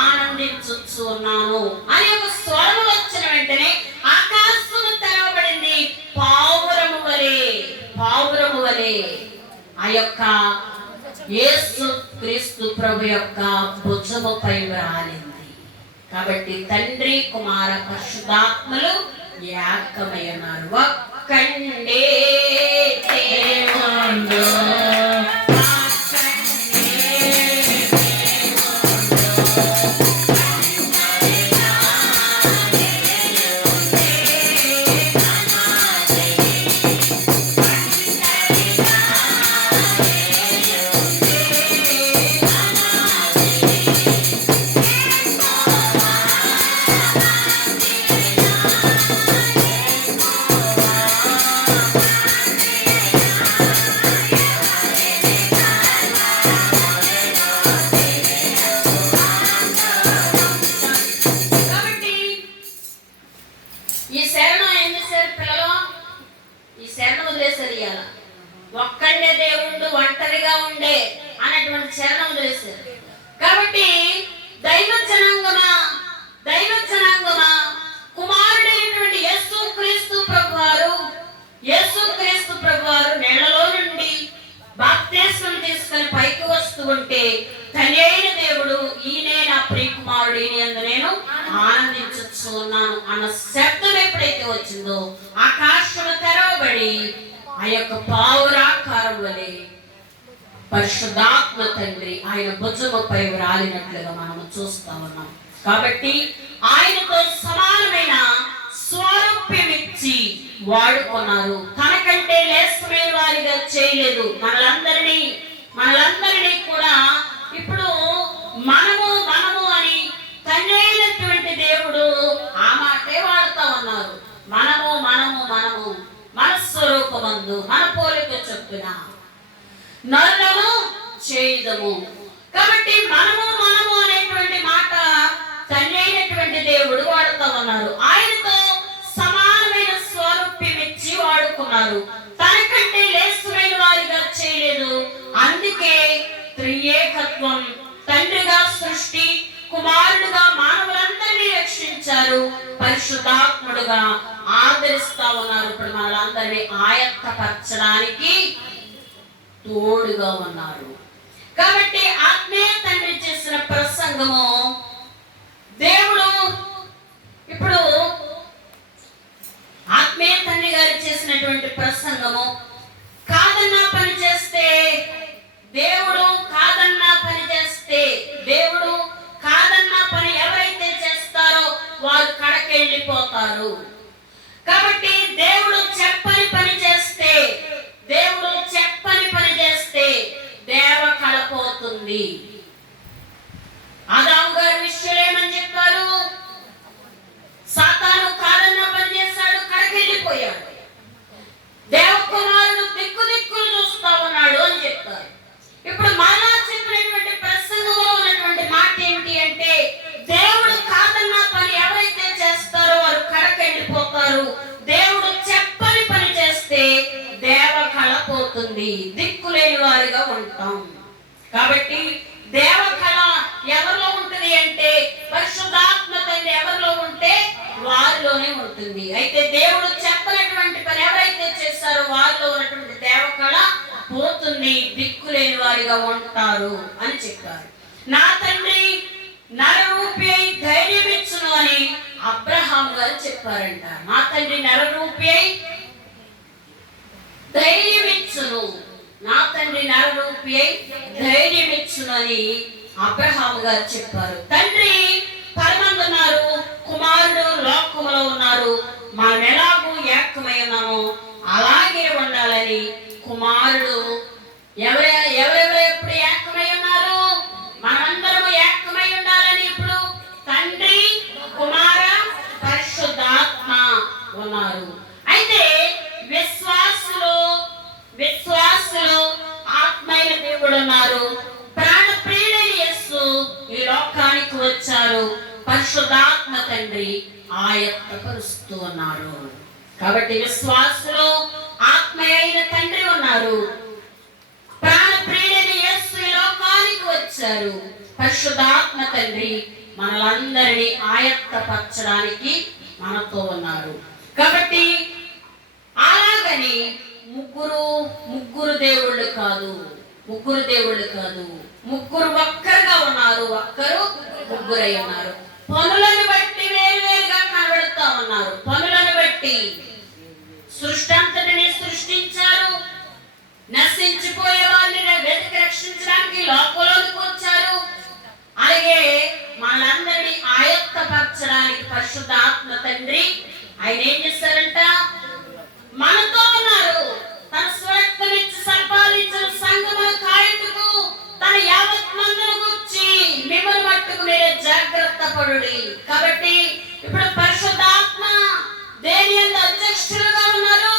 ఆనందించొచ్చు ఉన్నాను అని ఒక స్వరం వచ్చిన వెంటనే ఆకాశము తెరవబడింది. పావురము వలె ఆ యొక్క యేసుక్రీస్తు ప్రభు యొక్క భుజముపై వ్రాలింది. కాబట్టి తండ్రి, కుమార, పరిశుద్ధాత్మలు ఏకమై ఉన్నారు. ఒక్కండే దేవుడు. కాబట్టి దైవ జనాంగమా కుమారుడైనటువంటి యేసుక్రీస్తు ప్రభువారు నీళ్లలో నుండి బాప్తిస్మం తీసుకొని పైకి వస్తూ ఉంటే తండ్రి అయిన దేవుడు ఈయనే నా ప్రియ కుమారుడు, ఈయన యందు నేను ఆనందించచ్చు ఉన్నాను అన్న శబ్దం ఎప్పుడైతే వచ్చిందో ఆకాశము తెరవబడి ఆ యొక్క పావురాకారం వలె పరిశుద్ధాత్మ తండ్రి ఆయన భుజముపై రాలినట్లుగా మనము చూస్తా ఉన్నాం. కాబట్టి ఆయనతో సమానమైన స్వరూప్యం ఇచ్చి వాడుకున్నారు. తనకంటే లేస్తమైన వారిగా చేయలేదు. మనలందరినీ కూడా ఇప్పుడు మనము అని తండ్రి అయినటువంటి దేవుడు ఆ మాటే వాడుతా ఉన్నారు. మనము మన స్వరూపమందు మన పోలిక చొప్పున నరులను చేయుదము. కాబట్టి మనము అనేటువంటి మాట తండ్రి అయినటువంటి దేవుడు వాడుతూ ఉన్నారు. ఆయనతో సమానమైన స్వరూప్యం ఇచ్చి వాడుకున్నారు. తనకంటే లేస్తమైన వారిగా చేయలేదు. అందుకే త్రియేకత్వం తండ్రిగా సృష్టి, కుమారుడుగా మానవులందరినీ రక్షించారు, పరిశుద్ధాత్ముడుగా ఆదరిస్తా ఉన్నారు. ఇప్పుడు మనలందరినీ ఆయత్తపరచడానికి తోడుగా ఉన్నారు. కాబట్టి ఆత్మీయ తండ్రి చేసిన ప్రసంగము దేవుడు ఇప్పుడు ఆత్మీయ తండ్రి గారు చేసినటువంటి ప్రసంగము కాదన్నా పని చేస్తే దేవుడు కాదన్నా పని ఎవరైతే చేస్తారో వారు కడకెళ్ళిపోతారు. కాబట్టి దేవుడు చెప్పని పని చేస్తే దేవ కడపోతుంది. ఆదాము గారి విషయంలో ఏమని చెప్పారు? సాతాను కాదన్న పని చేశాడు, కడకెళ్ళిపోయాడు. దేవకుమారుడు దిక్కులు చూస్తా ఉన్నాడు అని చెప్తారు. ఇప్పుడు మళ్ళా చెప్పినటువంటి ప్రసంగంలో ఉన్నటువంటి మాట ఏమిటి అంటే దేవుడు కాదన్న పని ఎవరైతే చేస్తారో వారు కడకెళ్ళిపోతారు. దేవుడు చెప్పని పని చేస్తే దేవ కళపోతుంది, దిక్కులేని వారిగా ఉంటాం. కాబట్టి దేవ కళ ఎవరిలో ఉంటుంది అంటే పరిశుద్ధాత్మ తండ్రి ఎవరిలో ఉంటే వారిలోనే ఉంటుంది. అయితే దేవుడు చెప్పనటువంటి పని ఎవరైతే చేస్తారో వారిలో ఉన్నటువంటి దేవ కళ పోతుంది, దిక్కులేని వారిగా ఉంటారు అని చెప్పారు. నా తండ్రి నరరూపి అయి ధైర్యం ఇచ్చును అని అబ్రహాం గారు చెప్పారంట. నా తండ్రి నరరూపి అయి ధైర్యం ఇచ్చును, నా తండ్రి నరరూపి అయి ధైర్యం ఇచ్చును అని అబ్రహాం గారు చెప్పారు. తండ్రి పరమందున్నారు, కుమారుడు లోకములో ఉన్నారు. మనం ఎలాగూ ఏకమై ఉన్నామో అలాగే ఉండాలని కుమారుడు ఎవరెవరు ఎప్పుడు ఏకమై ఉన్నారు? మనమందరము ఏకమై ఉండాలని ఇప్పుడు తండ్రి, కుమార, పరిశుద్ధాత్మ ఉన్నారు. అయితే విశ్వాసులు ఆత్మైన దేవుడు ఉన్నారు. ప్రాణ ప్రియుడైన యేసు ఈ లోకానికి వచ్చారు. పరిశుద్ధాత్మ తండ్రి ఆయత్తపరుస్తూ ఉన్నారు. కాబట్టి విశ్వాసులు ఆత్మయైన తండ్రి ఉన్నారు. ప్రాణ ప్రియుడైన యేసు ఈ లోకానికి వచ్చారు. పరిశుద్ధాత్మ తండ్రి మనలందరినీ ఆయత్తపరచడానికి మనతో ఉన్నారు. కాబట్టి అలాగని ముగ్గురు దేవుళ్ళు కాదు, ముగ్గురు ఒక్కరుగా ఉన్నారు, ఒక్కరు ముగ్గురై ఉన్నారు. పనులను బట్టి వేరువేరుగా కనబడుతూ ఉన్నారు. పనులను బట్టి సృష్టి అంతటిని సృష్టించారు. నశించిపోయే వారిని వెతికి రక్షించడానికి లోకంలోకి వచ్చారు. అలాగే మనందరినీ ఆయత్తపరచడానికి పరిశుద్ధాత్మ తండ్రి ఆయన ఏం చేస్తారంట? మనతో ఉన్నారు. తన స్వరక్తమిచ్చి సంపాదించిన సంఘమును కాయుటకు తన యావత్ మందును గురించి మిమ్మల్ని మట్టుకు మీరే జాగ్రత్త పడుడి. కాబట్టి ఇప్పుడు పరిశుద్ధాత్మ దేని యందు అధ్యక్షులుగా ఉన్నారు?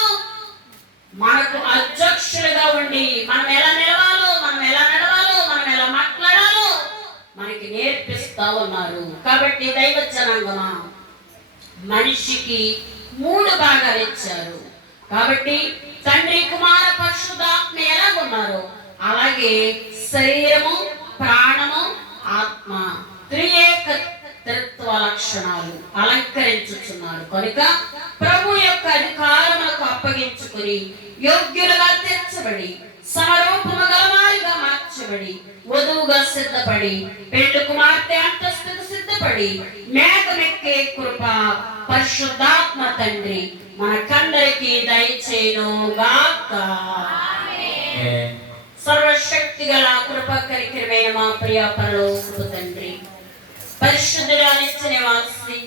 మనకు అధ్యక్షులుగా ఉండి మనం ఎలా నిలవాలో, మనం ఎలా నడవాలో, మనం ఎలా మాట్లాడాలో మనకి నేర్పిస్తా ఉన్నారు. కాబట్టి దైవ జనాంగమా మనిషికి 3 భాగాలు ఇచ్చారు. కాబట్టి తండ్రి, కుమార, పరిశుద్ధాత్మ ఎలాగున్నారో అలాగే శరీరము, ప్రాణము, ఆత్మ త్రిత్వ లక్షణాలు అలంకరించుచున్నారు కనుక ప్రభు యొక్క అధికారములకు అప్పగించుకుని యోగ్యులుగా తీర్చబడి సమరూపము గలవారిగా మార్చబడి వధువుగా సిద్ధపడి పెండ్లి కుమార్తె అంతస్తుకు సిద్ధపడి మేఘమెక్కే కృప పరిశుద్ధాత్మ తండ్రి మనకందరికి దయచేయును గాక. సర్వశక్తి గల కృప కరికరమైన మా ప్రియ పరలోకపు తండ్రి, పరిశుద్ధుడా నిత్య నివాసి,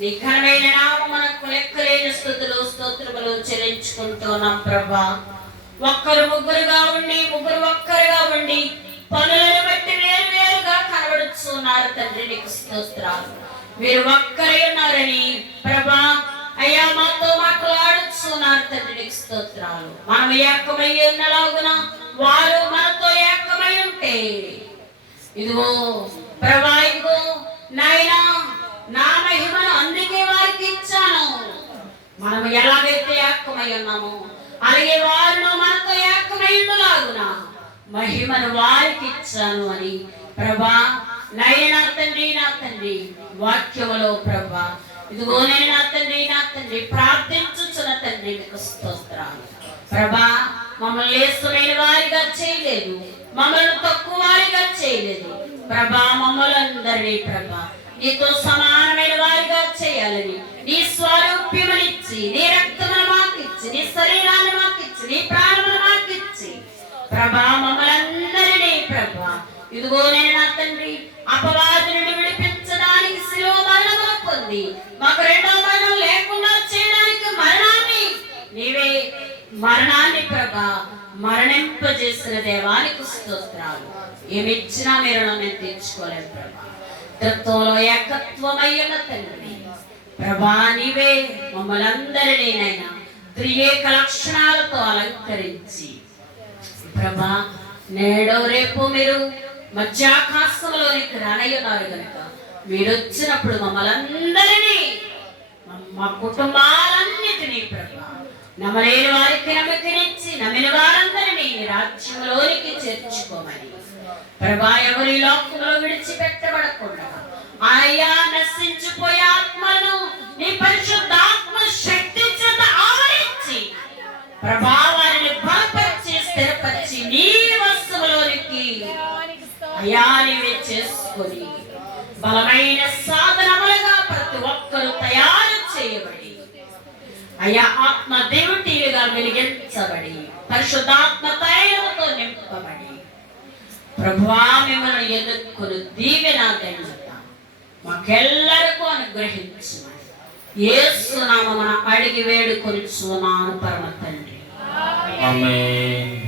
నీ ఘనమైన నామమునకు లెక్కలేని స్తుతులు స్తోత్రములు చెల్లించుకుంటున్నాం ప్రభా. ఒక్కరు ముగ్గురుగా ఉండి ముగ్గురు ఒక్కరుగా ఉండి పనులను బట్టి వేరు వేరుగా కనబడుతున్నారు తండ్రి, నీకు స్తోత్రాలు. మీరు ఒక్కరే ఉన్నారని ప్రభా అయ్యా మాతో మాట్లాడుతున్నారు తండ్రి, నీకు స్తోత్రాలు. మనం ఏకమై ఉన్నలాగున వారు మనతో ఏకమై ఉంటే ఇదిగో ప్రభా, ఇదిగో నాయనా నా మహిమను అందుకే వారికి ఇచ్చాను. మనం ఎలాగైతే ఏకమై ఉన్నామో అలాగే వారు మనతో ఏకమై ఉండలాగున మహిమను వారికి ఇచ్చాను అని ప్రభా నాయనా తండ్రి, నా తండ్రి వాక్యములో ప్రభా ఇదిగో నేను నా తండ్రి ప్రార్థించుచున్న తండ్రి, మీకు స్తోత్రాలు ప్రభా. మమ్మల్ని లేస్తమైన వారిగా చేయలేదు, మమ్మల్ని తక్కువ వారిగా చేయలేదు ప్రభా. మమ్మల్ని అందరినీ ప్రభా నీతో సమానమైన వారిగా చేయాలని నీ స్వరూప్యమనిచ్చి నీ రక్తమును మాకిచ్చి నీ శరీరాన్ని మాకిచ్చి నీ ప్రాణమును మాకిచ్చి ప్రభా మమ్మల్ని అందరినీ ప్రభా ఇదిగో నేను నా తండ్రి అపవాది నుండి విడిపించడానికి శిలువ మరణమును పొంది మాకు రెండవ మరణం లేకుండా చేయడానికి నీవే మరణాన్ని ప్రభా మరణింపజేసిన దేవానికి స్తోత్రాలు. ఏమిచ్చినా మీరు మేము తీర్చుకోలేము ప్రభా. త్రిత్వంలో ఏకత్వమయ్యున్న తండ్రి ప్రభా, నీవే మమ్మల్ని అందరినీ నైనా త్రియేక లక్షణాలతో అలంకరించి ప్రభా నేడో రేపు మీరు మధ్యాకాశంలోనికి రానయ్యున్నారు కనుక మీరు వచ్చినప్పుడు మమ్మల్ని అందరినీ మా కుటుంబాలన్నిటినీ ప్రభా నమ్మలేని వారికి నమ్మకనిచ్చి నమ్మిన వారందరినీ రాజ్యంలోనికి చేర్చుకోమని ప్రభా ఎవరి లోకంలో విడిచిపెట్టబడకుండా ఆయా నశించిపోయే ఆత్మలను నీ పరిశుద్ధాత్మ శక్తి చేత ఆవరించి ప్రభా వారిని బలపరిచి స్థిరపరిచి నీ వస్తువులోనికి అయా నీవే చేసుకొని బలమైన సాధనములుగా ప్రతి ఒక్కరూ తయారు చేయబడి అయా ఆత్మ దేవుటీలుగా వెలిగించబడి పరిశుద్ధాత్మ తైలముతో నింపబడి ప్రభువా మిమ్మల్ని ఎదుర్కొని దీవెన దండత మాకెల్లరికూ అనుగ్రహించమని యేసు నామమున అడిగి వేడుకొనుచున్నాను పరమ తండ్రి. ఆమేన్.